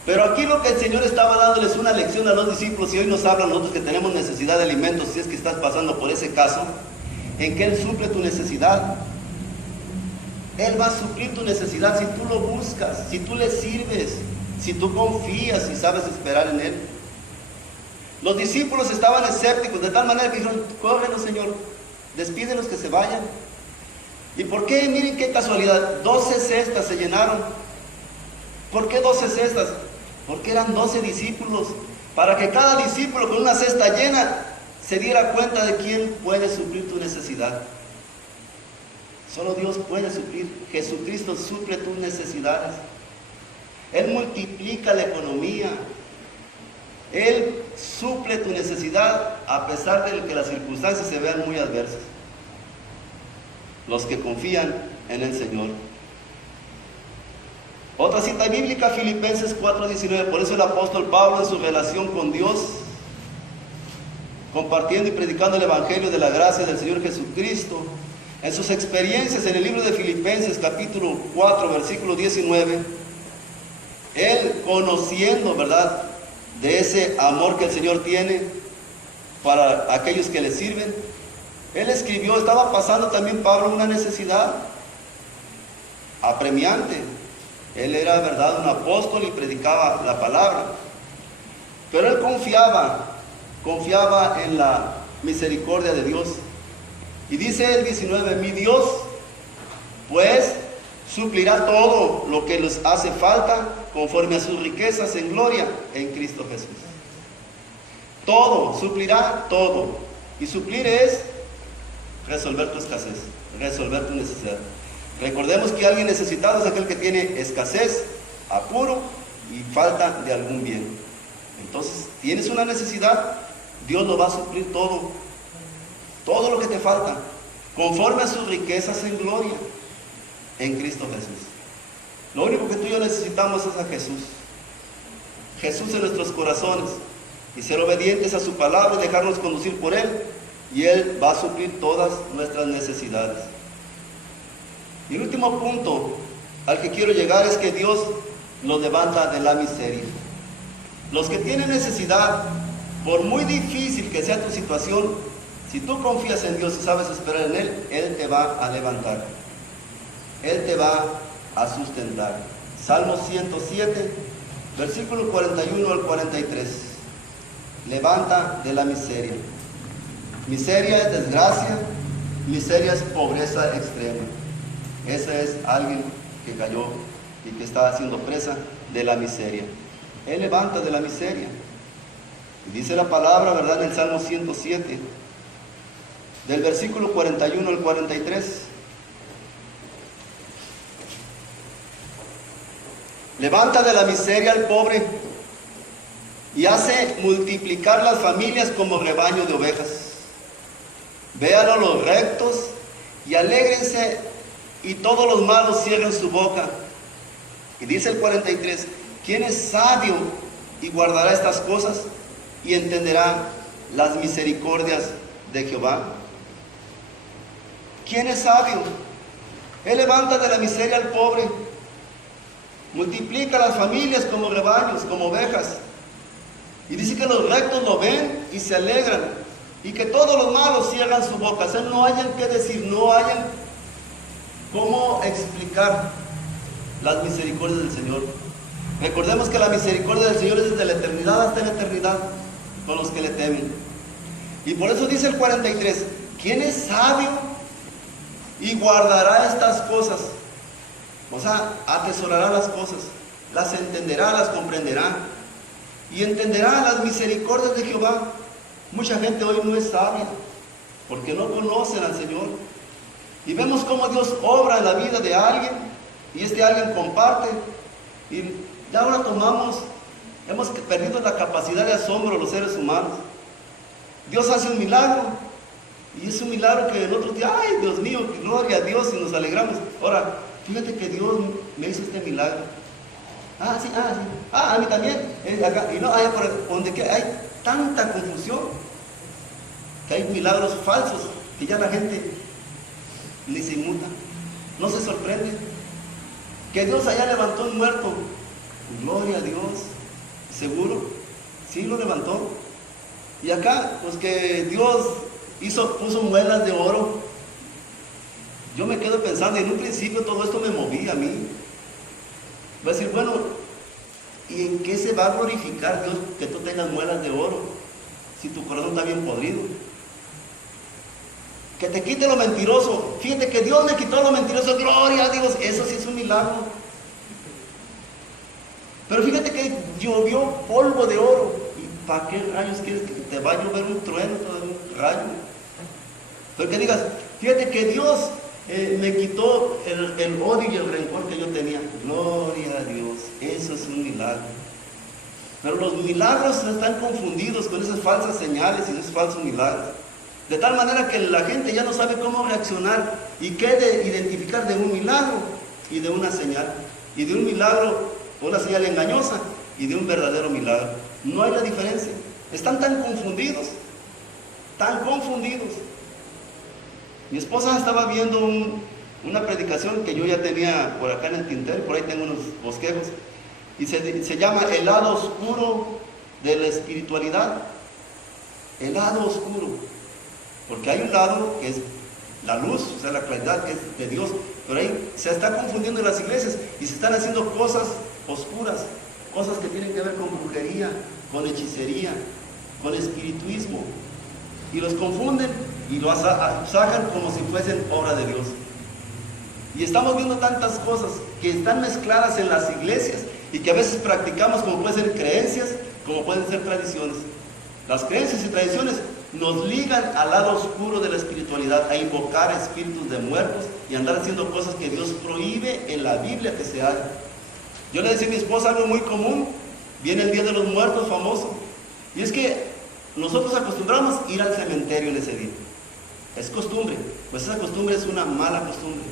Pero aquí lo que el Señor estaba dándoles una lección a los discípulos, y hoy nos habla a nosotros que tenemos necesidad de alimentos, si es que estás pasando por ese caso, en que Él suple tu necesidad. Él va a suplir tu necesidad si tú lo buscas, si tú le sirves, si tú confías y sabes esperar en Él. Los discípulos estaban escépticos, de tal manera que dijeron, córrenos, Señor, despídelos que se vayan. ¿Y por qué? Miren qué casualidad, 12 cestas se llenaron. ¿Por qué 12 cestas? Porque eran 12 discípulos, para que cada discípulo con una cesta llena se diera cuenta de quién puede suplir tu necesidad. Solo Dios puede suplir. Jesucristo suple tus necesidades. Él multiplica la economía. Él suple tu necesidad a pesar de que las circunstancias se vean muy adversas. Los que confían en el Señor. Otra cita bíblica, Filipenses 4:19. Por eso el apóstol Pablo, en su relación con Dios, compartiendo y predicando el evangelio de la gracia del Señor Jesucristo, en sus experiencias en el libro de Filipenses capítulo 4 versículo 19, él conociendo, ¿verdad?, de ese amor que el Señor tiene para aquellos que le sirven, él escribió, estaba pasando también Pablo una necesidad apremiante. Él era, ¿verdad?, un apóstol y predicaba la palabra, pero él confiaba misericordia de Dios. Y dice el 19, mi Dios pues suplirá todo lo que les hace falta conforme a sus riquezas en gloria en Cristo Jesús. Todo, suplirá todo. Y suplir es resolver tu escasez, resolver tu necesidad. Recordemos que alguien necesitado es aquel que tiene escasez, apuro y falta de algún bien. Entonces, tienes una necesidad, Dios lo va a suplir todo, todo lo que te falta, conforme a sus riquezas en gloria en Cristo Jesús. Lo único que tú y yo necesitamos es a Jesús, Jesús en nuestros corazones, y ser obedientes a su palabra y dejarnos conducir por Él, y Él va a suplir todas nuestras necesidades. Y el último punto al que quiero llegar es que Dios los levanta de la miseria. Los que tienen necesidad, por muy difícil que sea tu situación, si tú confías en Dios y sabes esperar en Él, Él te va a levantar. Él te va a sustentar. Salmo 107, versículo 41 al 43. Levanta de la miseria. Miseria es desgracia, miseria es pobreza extrema. Ese es alguien que cayó y que está siendo presa de la miseria. Él levanta de la miseria. Y dice la palabra, ¿verdad?, en el Salmo 107, del versículo 41 al 43. Levanta de la miseria al pobre y hace multiplicar las familias como rebaño de ovejas. Véanlo los rectos y alégrense, y todos los malos cierren su boca. Y dice el 43, ¿quién es sabio y guardará estas cosas y entenderá las misericordias de Jehová? ¿Quién es sabio? Él levanta de la miseria al pobre, multiplica las familias como rebaños, como ovejas. Y dice que los rectos lo ven y se alegran, y que todos los malos cierran su boca. O sea, no hayan qué decir, no hayan cómo explicar las misericordias del Señor. Recordemos que la misericordia del Señor es desde la eternidad hasta la eternidad con los que le temen. Y por eso dice el 43, ¿quién es sabio y guardará estas cosas? O sea, atesorará las cosas, las entenderá, las comprenderá y entenderá las misericordias de Jehová. Mucha gente hoy no es sabia porque no conocen al Señor. Y vemos cómo Dios obra en la vida de alguien y este alguien comparte. Y ya ahora hemos perdido la capacidad de asombro los seres humanos. Dios hace un milagro y es un milagro que el otro día, ay Dios mío, gloria a Dios, y nos alegramos. Ahora, fíjate que Dios me hizo este milagro. Ah, sí. Ah, a mí también. Acá. Y no, allá por donde que hay tanta confusión, que hay milagros falsos, que ya la gente ni se inmuta, no se sorprende. Que Dios allá levantó un muerto, gloria a Dios, seguro, sí lo levantó. Y acá, pues que Dios puso muelas de oro. Yo me quedo pensando, y en un principio todo esto me movía a mí. Voy a decir, bueno, ¿y en qué se va a glorificar Dios que tú tengas muelas de oro si tu corazón está bien podrido? Que te quite lo mentiroso. Fíjate que Dios me quitó lo mentiroso, gloria a Dios, eso sí es un milagro. Pero fíjate que llovió polvo de oro. ¿Y para qué rayos quieres que te va a llover un trueno, un rayo? Pero que digas, fíjate que Dios me quitó el odio y el rencor que yo tenía. Gloria a Dios, eso es un milagro. Pero los milagros están confundidos con esas falsas señales y esos falsos milagros. De tal manera que la gente ya no sabe cómo reaccionar y qué identificar de un milagro y de una señal. Y de un milagro, una señal engañosa, y de un verdadero milagro. No hay la diferencia. Están tan confundidos, tan confundidos. Mi esposa estaba viendo una predicación que yo ya tenía por acá en el tintero, por ahí tengo unos bosquejos, y se llama El lado oscuro de la espiritualidad. El lado oscuro. Porque hay un lado que es la luz, o sea, la claridad que es de Dios, pero ahí se está confundiendo en las iglesias y se están haciendo cosas oscuras, cosas que tienen que ver con brujería, con hechicería, con espiritismo. y los confunden y lo sacan como si fuesen obra de Dios. Y estamos viendo tantas cosas que están mezcladas en las iglesias y que a veces practicamos, como pueden ser creencias, como pueden ser tradiciones. Las creencias y tradiciones nos ligan al lado oscuro de la espiritualidad, a invocar espíritus de muertos y andar haciendo cosas que Dios prohíbe en la Biblia que se hagan. Yo le decía a mi esposa algo muy común. Viene el Día de los Muertos famoso, y es que nosotros acostumbramos ir al cementerio en ese día. Es costumbre, pues esa costumbre es una mala costumbre.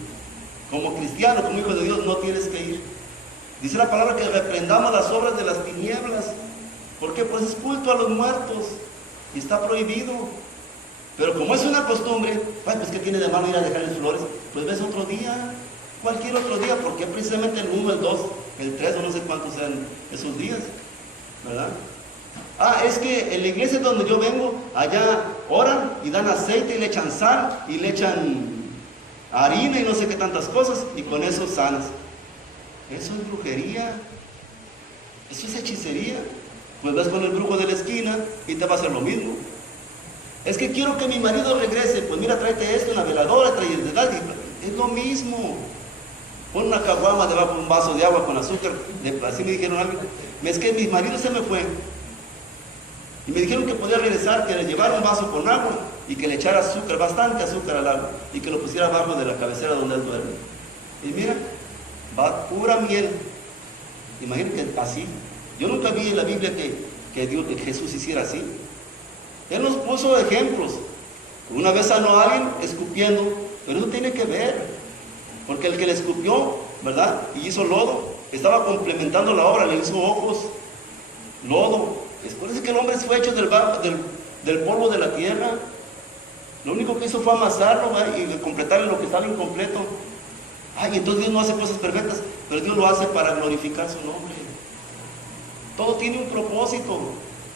Como cristiano, como hijo de Dios, no tienes que ir. Dice la palabra que reprendamos las obras de las tinieblas. ¿Por qué? Pues es culto a los muertos y está prohibido. Pero como es una costumbre, pues ¿qué tiene de malo ir a dejarles flores? Pues ves otro día, cualquier otro día. ¿Por qué precisamente el 1, el 2, el 3 o no sé cuántos sean esos días? ¿Verdad? Es que en la iglesia donde yo vengo, allá oran y dan aceite y le echan sal y le echan harina y no sé qué tantas cosas, y con eso sanas. Eso es brujería, eso es hechicería. Pues vas con el brujo de la esquina y te va a hacer lo mismo. Es que quiero que mi marido regrese. Pues mira, tráete esto, una veladora, trae el dedal. Es lo mismo. Pon una caguama debajo de un vaso de agua con azúcar. Así me dijeron algo. Es que mi marido se me fue. Y me dijeron que podía regresar, que le llevara un vaso con agua y que le echara azúcar, bastante azúcar al agua, y que lo pusiera abajo de la cabecera donde él duerme. Y mira, va pura miel. Imagínate así. Yo nunca vi en la Biblia que Jesús hiciera así. Él nos puso ejemplos. Una vez sanó a alguien escupiendo, pero eso tiene que ver. Porque el que le escupió, ¿verdad? Y hizo lodo, estaba complementando la obra, le hizo ojos, lodo. Es por eso que el hombre fue hecho del polvo de la tierra. Lo único que hizo fue amasarlo, ¿verdad? Y completarle lo que estaba incompleto. Y entonces Dios no hace cosas perfectas, pero Dios lo hace para glorificar su nombre. Todo tiene un propósito.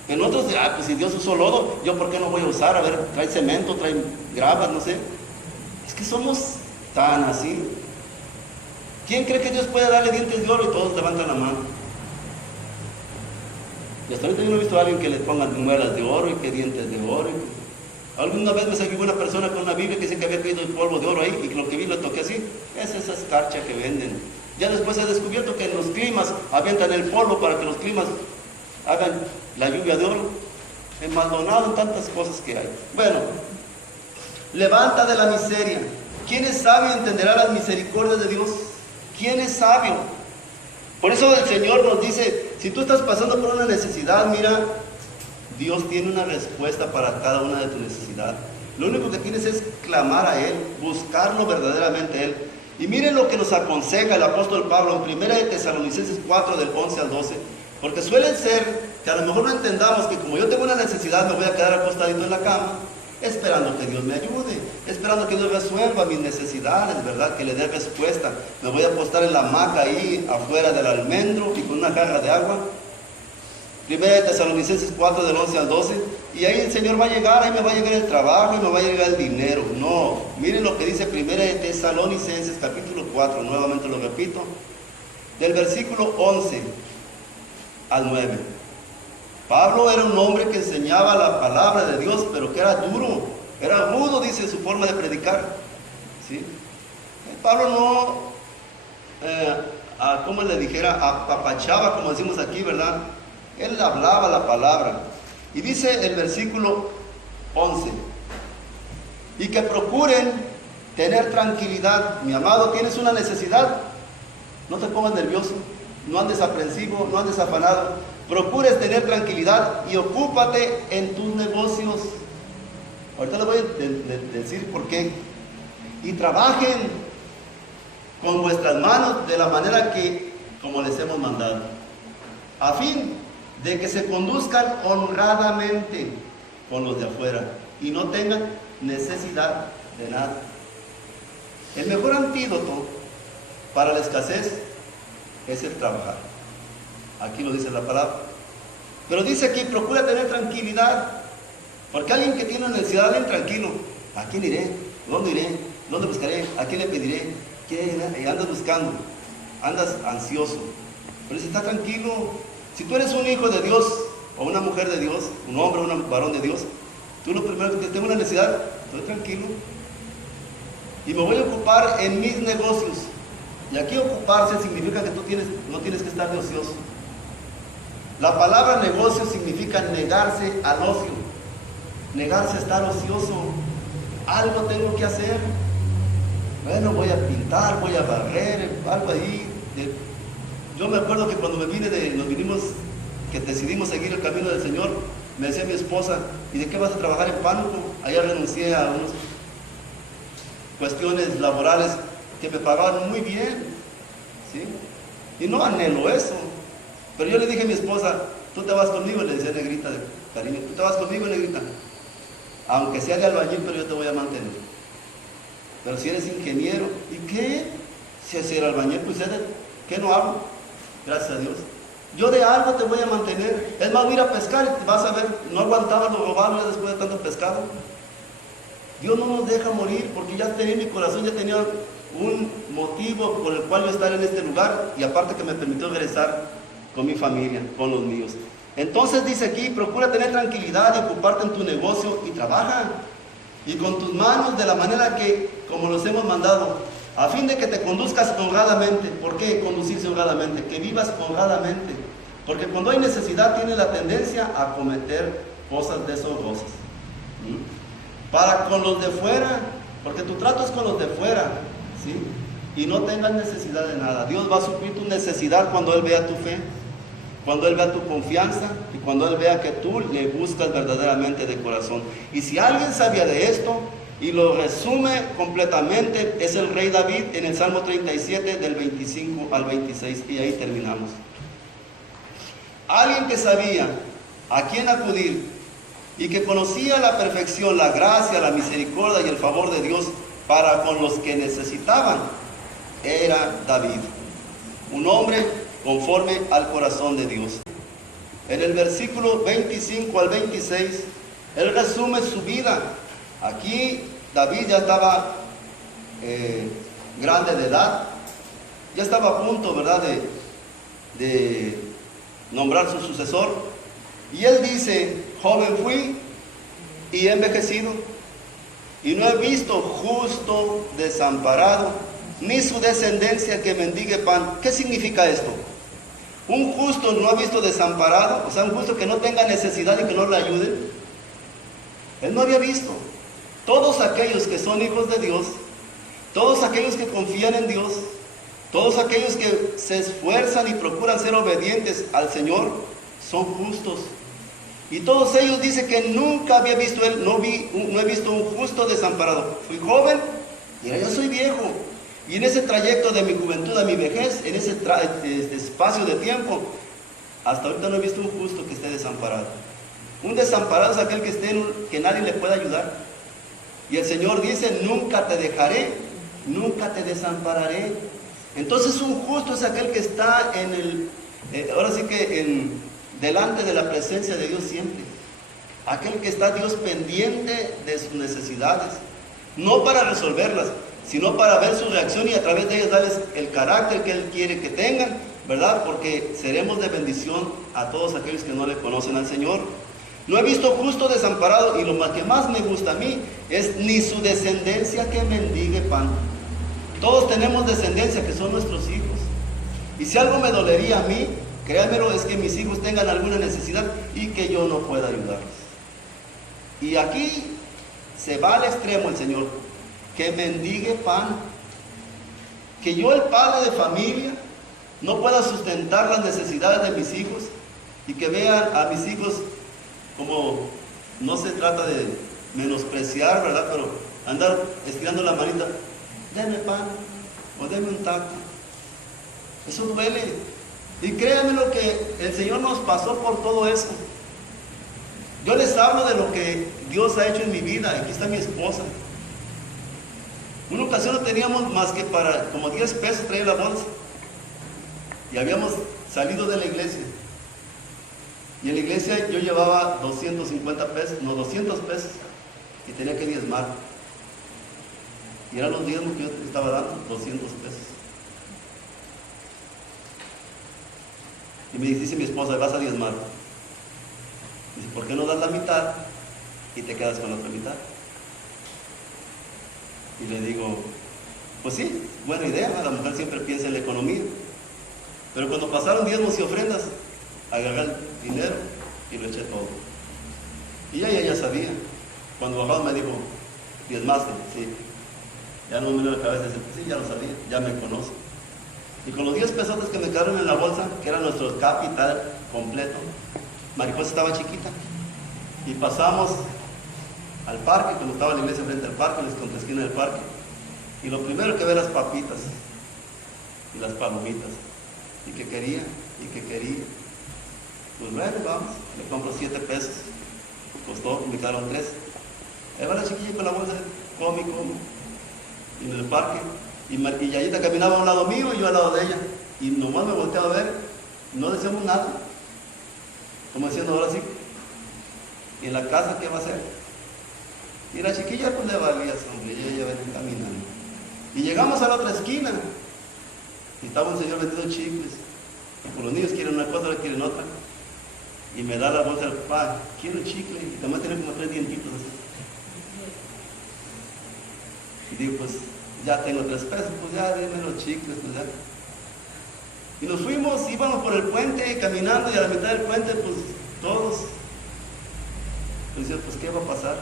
En nosotros, pues si Dios usó lodo, ¿yo por qué no voy a usar? A ver, trae cemento, trae gravas, no sé. Es que somos tan así. ¿Quién cree que Dios puede darle dientes de oro? Y todos levantan la mano. Y hasta ahorita yo no he visto a alguien que le pongan muelas de oro y que dientes de oro. Alguna vez me saqué una persona con una Biblia que dice que había caído el polvo de oro ahí, y que lo que vi lo toqué así. Es esa escarcha que venden. Ya después he descubierto que en los climas avientan el polvo para que los climas hagan la lluvia de oro. En Maldonado, en tantas cosas que hay. Bueno, levanta de la miseria. ¿Quién es sabio entenderá las misericordias de Dios? ¿Quién es sabio? Por eso el Señor nos dice, si tú estás pasando por una necesidad, mira, Dios tiene una respuesta para cada una de tus necesidades. Lo único que tienes es clamar a Él, buscarlo verdaderamente a Él. Y miren lo que nos aconseja el apóstol Pablo en 1 de Tesalonicenses 4, del 11 al 12. Porque suele ser que a lo mejor no entendamos que como yo tengo una necesidad, me voy a quedar acostadito en la cama, esperando que Dios me ayude, esperando que Dios resuelva mis necesidades, ¿verdad? Que le dé respuesta. Me voy a acostar en la hamaca ahí afuera del almendro y con una jarra de agua. 1 de Tesalonicenses 4, del 11 al 12. Y ahí el Señor va a llegar, ahí me va a llegar el trabajo y me va a llegar el dinero. No, miren lo que dice 1 de Tesalonicenses capítulo 4, nuevamente lo repito, del versículo 11 al 9. Pablo era un hombre que enseñaba la palabra de Dios, pero que era duro, era rudo, dice su forma de predicar. ¿Sí? Pablo no, como le dijera, apapachaba, como decimos aquí, ¿verdad? Él hablaba la palabra. Y dice el versículo 11, y que procuren tener tranquilidad. Mi amado, tienes una necesidad, no te pongas nervioso, no andes aprensivo, no andes afanado. Procures tener tranquilidad y ocúpate en tus negocios. Ahorita les voy a decir por qué. Y trabajen con vuestras manos de la manera que, como les hemos mandado, a fin de que se conduzcan honradamente con los de afuera y no tengan necesidad de nada. El mejor antídoto para la escasez es el trabajar. Aquí lo dice la palabra. Pero dice aquí, procura tener tranquilidad. Porque alguien que tiene una necesidad, bien tranquilo. ¿A quién iré? ¿Dónde iré? ¿Dónde buscaré? ¿A quién le pediré? Y andas buscando. Andas ansioso. Pero si está tranquilo, si tú eres un hijo de Dios o una mujer de Dios, un hombre o un varón de Dios, Tú lo primero que tengo una necesidad, estoy tranquilo. Y me voy a ocupar en mis negocios. Y aquí ocuparse significa que no tienes que estar de ocioso. La palabra negocio significa negarse al ocio. Negarse a estar ocioso. Algo tengo que hacer. Bueno, voy a pintar, voy a barrer, algo ahí. Yo me acuerdo que cuando nos vinimos, que decidimos seguir el camino del Señor, me decía mi esposa, ¿y de qué vas a trabajar en Pánuco? Allá renuncié a unas cuestiones laborales que me pagaban muy bien, ¿sí? Y no anhelo eso. Pero yo le dije a mi esposa, tú te vas conmigo, le decía Negrita de cariño, tú te vas conmigo, Negrita. Aunque sea de albañil, pero yo te voy a mantener. Pero si eres ingeniero, ¿y qué? Si era albañil, pues ¿qué no hago? Gracias a Dios. Yo de algo te voy a mantener. Es más, voy a ir a pescar y vas a ver, no aguantaba lo robado después de tanto pescado. Dios no nos deja morir porque ya tenía en mi corazón, ya tenía un motivo por el cual yo estar en este lugar y aparte que me permitió regresar con mi familia, con los míos. Entonces dice aquí, procura tener tranquilidad y ocuparte en tu negocio y trabaja. Y con tus manos de la manera que, como los hemos mandado, a fin de que te conduzcas honradamente. ¿Por qué conducirse honradamente? Que vivas honradamente. Porque cuando hay necesidad tiene la tendencia a cometer cosas deshonrosas. Para con los de fuera, porque tu trato es con los de fuera, ¿sí? Y no tengas necesidad de nada. Dios va a suplir tu necesidad cuando Él vea tu fe, cuando Él vea tu confianza y cuando Él vea que tú le buscas verdaderamente de corazón. Y si alguien sabía de esto y lo resume completamente, es el rey David en el Salmo 37 del 25 al 26 y ahí terminamos. Alguien que sabía a quién acudir y que conocía a la perfección, la gracia, la misericordia y el favor de Dios para con los que necesitaban, era David, un hombre conforme al corazón de Dios. En el versículo 25 al 26, él resume su vida. Aquí David ya estaba grande de edad, ya estaba a punto, ¿verdad?, de nombrar su sucesor. Y él dice, joven fui y he envejecido, y no he visto justo desamparado, ni su descendencia que mendigue pan. ¿Qué significa esto? Un justo no ha visto desamparado, o sea, un justo que no tenga necesidad y que no le ayuden. Él no había visto. Todos aquellos que son hijos de Dios, todos aquellos que confían en Dios, todos aquellos que se esfuerzan y procuran ser obedientes al Señor, son justos. Y todos ellos dicen que nunca había visto él, no he visto un justo desamparado. Fui joven y ahora ya soy viejo. Y en ese trayecto de mi juventud a mi vejez, en ese espacio de tiempo, hasta ahorita no he visto un justo que esté desamparado. Un desamparado es aquel que nadie le pueda ayudar. Y el Señor dice, nunca te dejaré, nunca te desampararé. Entonces un justo es aquel que está ahora sí que delante de la presencia de Dios siempre. Aquel que está Dios pendiente de sus necesidades, no para resolverlas, sino para ver su reacción y a través de ellas darles el carácter que Él quiere que tengan, ¿verdad? Porque seremos de bendición a todos aquellos que no le conocen al Señor. No he visto justo desamparado, y lo que más me gusta a mí es ni su descendencia que mendigue pan. Todos tenemos descendencia que son nuestros hijos. Y si algo me dolería a mí, créanmelo, es que mis hijos tengan alguna necesidad y que yo no pueda ayudarlos. Y aquí se va al extremo el Señor, que mendigue pan. Que yo, el padre de familia, no pueda sustentar las necesidades de mis hijos y que vean a mis hijos como, no se trata de menospreciar, ¿verdad?, pero andar estirando la manita, deme pan o deme un taco. Eso duele. Y créanme lo que el Señor nos pasó por todo eso. Yo les hablo de lo que Dios ha hecho en mi vida. Aquí está mi esposa. Una ocasión no teníamos más que para como 10 pesos traer la bolsa. Y habíamos salido de la iglesia. Y en la iglesia yo llevaba 250 pesos, no 200 pesos. Y tenía que diezmar. Y eran los diezmos que yo estaba dando, 200 pesos. Y me dice mi esposa, vas a diezmar. Dice, ¿por qué no das la mitad? y te quedas con la otra mitad. Y le digo, pues sí, buena idea, ¿no? La mujer siempre piensa en la economía. Pero cuando pasaron diezmos y ofrendas, agarré el dinero y lo eché todo. Y ella ya sabía. Cuando bajaba me dijo, diezmaste, sí. Ya no me dio la cabeza y dice, sí, ya lo sabía, ya me conoce. Y con los 10 pesos que me quedaron en la bolsa, que era nuestro capital completo, Mariposa estaba chiquita. Y pasamos al parque, cuando estaba la iglesia frente al parque, en la contraesquina del parque. Y lo primero que ve las papitas y las palomitas. Y que quería, y que quería. Pues bueno, vamos, le compro 7 pesos. Costó, me quedaron 3. Ahí va la chiquilla con la bolsa, come. Y en el parque. Y Yayita caminaba a un lado mío y yo al lado de ella. Y nomás me volteaba a ver, no decíamos nada. Como diciendo, ahora sí. ¿Y en la casa qué va a hacer? Y la chiquilla pues le valía, hombre, y ella venía caminando. Y llegamos a la otra esquina. Y estaba un señor vendiendo chicles. Y pues los niños quieren una cosa, ahora quieren otra. Y me da la bolsa del papá, quiero chicle. Y además tiene como 3 dientitos así. Y digo, pues ya tengo 3 pesos, pues ya denme los chicles, pues ya. Y nos fuimos, íbamos por el puente, caminando, y a la mitad del puente, pues todos. Pues decía, pues ¿qué va a pasar?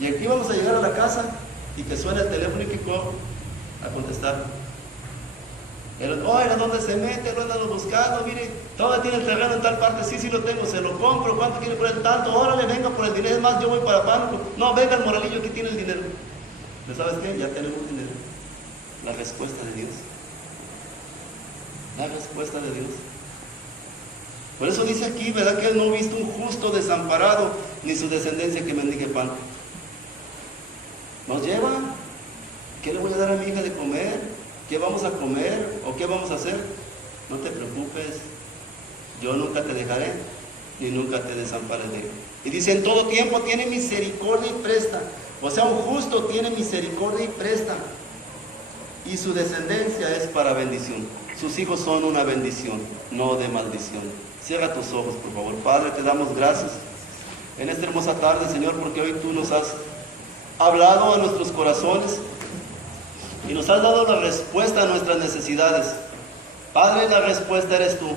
Y aquí vamos a llegar a la casa, y que suena el teléfono y que cojo a contestar. Oiga, ¿dónde se mete? ¿Dónde ando buscando? Mire, todavía tiene el terreno en tal parte, sí lo tengo, se lo compro, ¿cuánto quiere por el tanto? Órale, venga por el dinero, es más, yo voy para Pánuco. No, venga el Moralillo, aquí tiene el dinero. ¿Pero sabes qué? Ya tenemos dinero. La respuesta de Dios. La respuesta de Dios. Por eso dice aquí, ¿verdad? Que Él no ha visto un justo desamparado, ni su descendencia que mendigue pan. Nos lleva. ¿Qué le voy a dar a mi hija de comer? ¿Qué vamos a comer? ¿O qué vamos a hacer? No te preocupes. Yo nunca te dejaré, ni nunca te desampararé. Y dice, en todo tiempo tiene misericordia y presta. O sea, un justo tiene misericordia y presta. Y su descendencia es para bendición. Sus hijos son una bendición, no de maldición. Cierra tus ojos, por favor. Padre, te damos gracias en esta hermosa tarde, Señor, porque hoy tú nos has hablado a nuestros corazones y nos has dado la respuesta a nuestras necesidades. Padre, la respuesta eres tú.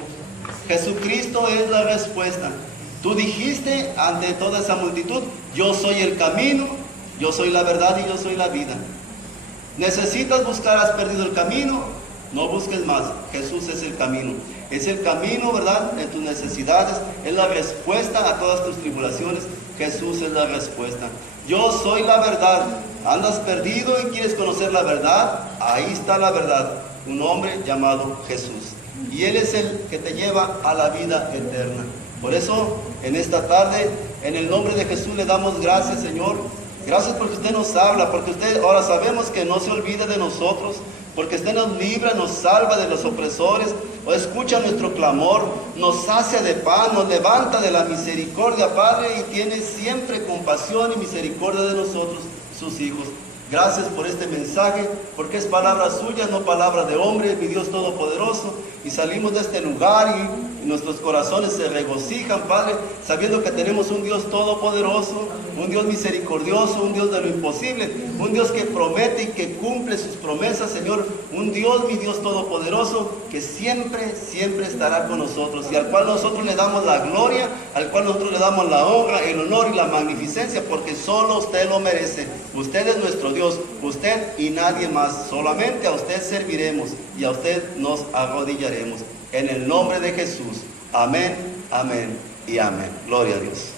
Jesucristo es la respuesta. Tú dijiste ante toda esa multitud, yo soy el camino, yo soy la verdad y yo soy la vida. Necesitas buscar, has perdido el camino, no busques más. Jesús es el camino. Es el camino, ¿verdad?, en tus necesidades. Es la respuesta a todas tus tribulaciones. Jesús es la respuesta. Yo soy la verdad. Andas perdido y quieres conocer la verdad. Ahí está la verdad. Un hombre llamado Jesús. Y Él es el que te lleva a la vida eterna. Por eso, en esta tarde, en el nombre de Jesús le damos gracias, Señor. Gracias porque usted nos habla, porque usted ahora sabemos que no se olvida de nosotros, porque usted nos libra, nos salva de los opresores, o escucha nuestro clamor, nos sacia de pan, nos levanta de la misericordia, Padre, y tiene siempre compasión y misericordia de nosotros, sus hijos. Gracias por este mensaje, porque es palabra suya, no palabra de hombre, mi Dios Todopoderoso. Y salimos de este lugar y nuestros corazones se regocijan, Padre, sabiendo que tenemos un Dios todopoderoso, un Dios misericordioso, un Dios de lo imposible, un Dios que promete y que cumple sus promesas, Señor. Un Dios, mi Dios Todopoderoso, que siempre, siempre estará con nosotros y al cual nosotros le damos la gloria, al cual nosotros le damos la honra, el honor y la magnificencia, porque solo usted lo merece. Usted es nuestro Dios, usted y nadie más. Solamente a usted serviremos y a usted nos arrodillaremos. En el nombre de Jesús. Amén, amén y amén. Gloria a Dios.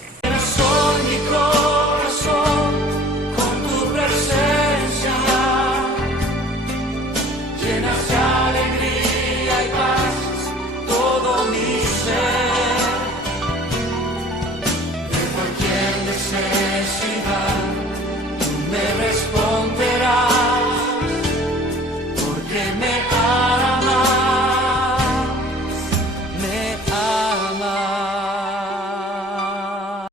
Soy